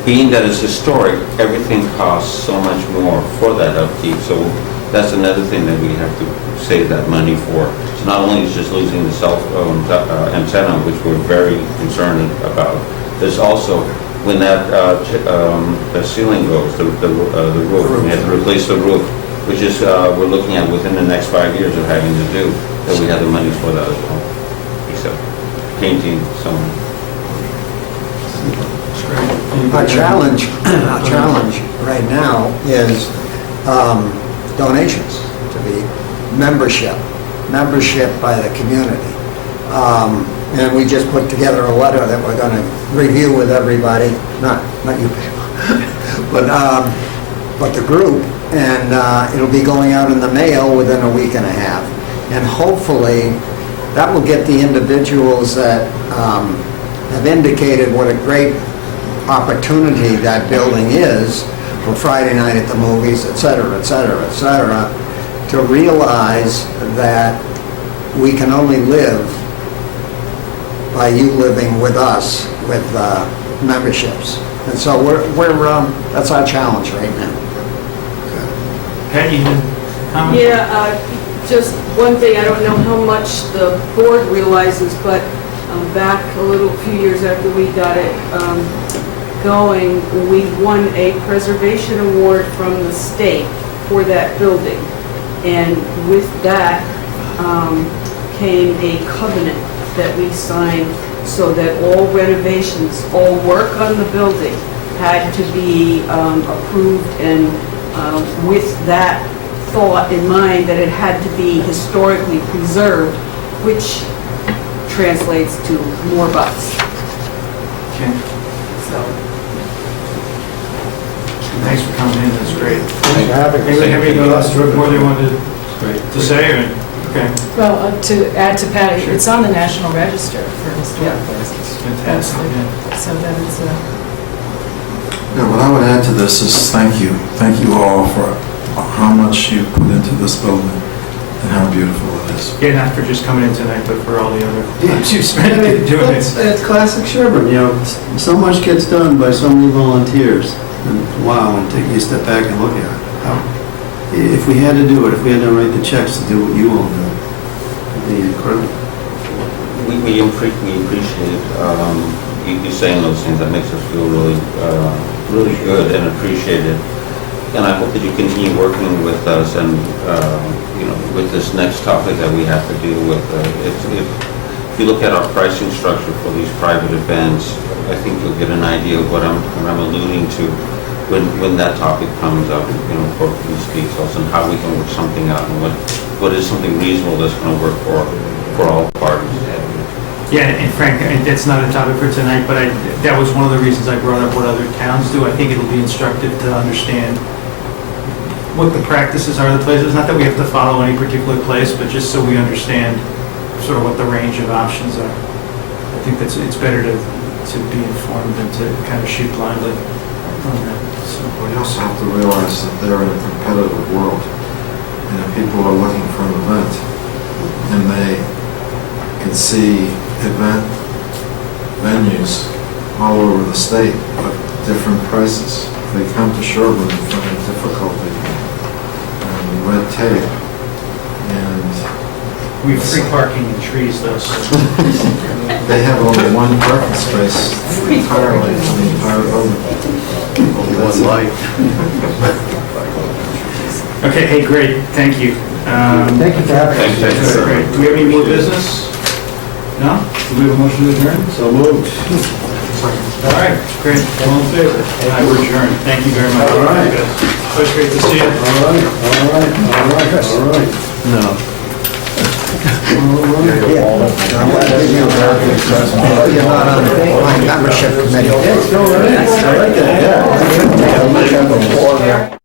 being that it's historic, everything costs so much more for that upkeep. So that's another thing that we have to save that money for. So not only is just losing the cell phone antenna, which we're very concerned about, there's also when the ceiling goes, the roof, we have to replace the roof, which is we're looking at within the next 5 years of having to do. So we have the money for that as well, except painting some. Our challenge right now is donations to the membership by the community. And we just put together a letter that we're going to review with everybody, not you people, but the group, and it'll be going out in the mail within a week and a half. And hopefully, that will get the individuals that have indicated what a great opportunity that building is for Friday night at the movies, et cetera, et cetera, et cetera, to realize that we can only live by you living with us with memberships. And so we're that's our challenge right now. Pat, you had a comment? Yeah, just one thing, I don't know how much the board realizes, but back a few years after we got it going, we won a preservation award from the state for that building. And with that came a covenant that we signed so that all renovations, all work on the building had to be approved and with that thought in mind that it had to be historically preserved, which translates to more bucks. Okay. So, Thanks for coming in, that's great. Thanks for having us. Anybody have anything else more they wanted to say, or, okay, Well, to add to Patty, it's on the National Register for Historic Places. fantastic, yeah. So that is, Yeah, what I would add to this is thank you. Thank you all for how much you put into this building and how beautiful it is. Yeah, not for just coming in tonight, but for all the other times you've spent doing it. It's classic Sherborn, you know, so much gets done by so many volunteers. And wow, when you step back and look at it, how, if we had to do it, if we had to write the checks to do what you all do, it'd be incredible. We appreciate you saying those things. That makes us feel really, really good and appreciated. And I hope that you continue working with us and, with this next topic that we have to deal with. If you look at our pricing structure for these private events, I think you'll get an idea of what I'm alluding to when that topic comes up, for these details and how we can work something out and what is something reasonable that's going to work for all parties. Yeah, and Frank, that's not a topic for tonight, but that was one of the reasons I brought up what other towns do. I think it'll be instructive to understand what the practices are of the places. Not that we have to follow any particular place, but just so we understand sort of what the range of options are. I think it's better to be informed than to kind of shoot blindly on that. So. We also have to realize that they're in a competitive world. People are looking for an event, and they can see event venues all over the state at different prices. If they come to Sherborn and find difficulty and red tape, and We have free parking in trees, though, so. they have only one parking space entirely for the entire building. Only one light. Okay, hey, great, thank you. Thank you for having us. That's great. Do we have any more business? No? Do we have a motion to adjourn? So moved. All right, great, all in favor? We're adjourned, thank you very much. All right. It was great to see you. All right, all right, all right, all right. No. You're not on my membership committee. It's still right. I like that, yeah.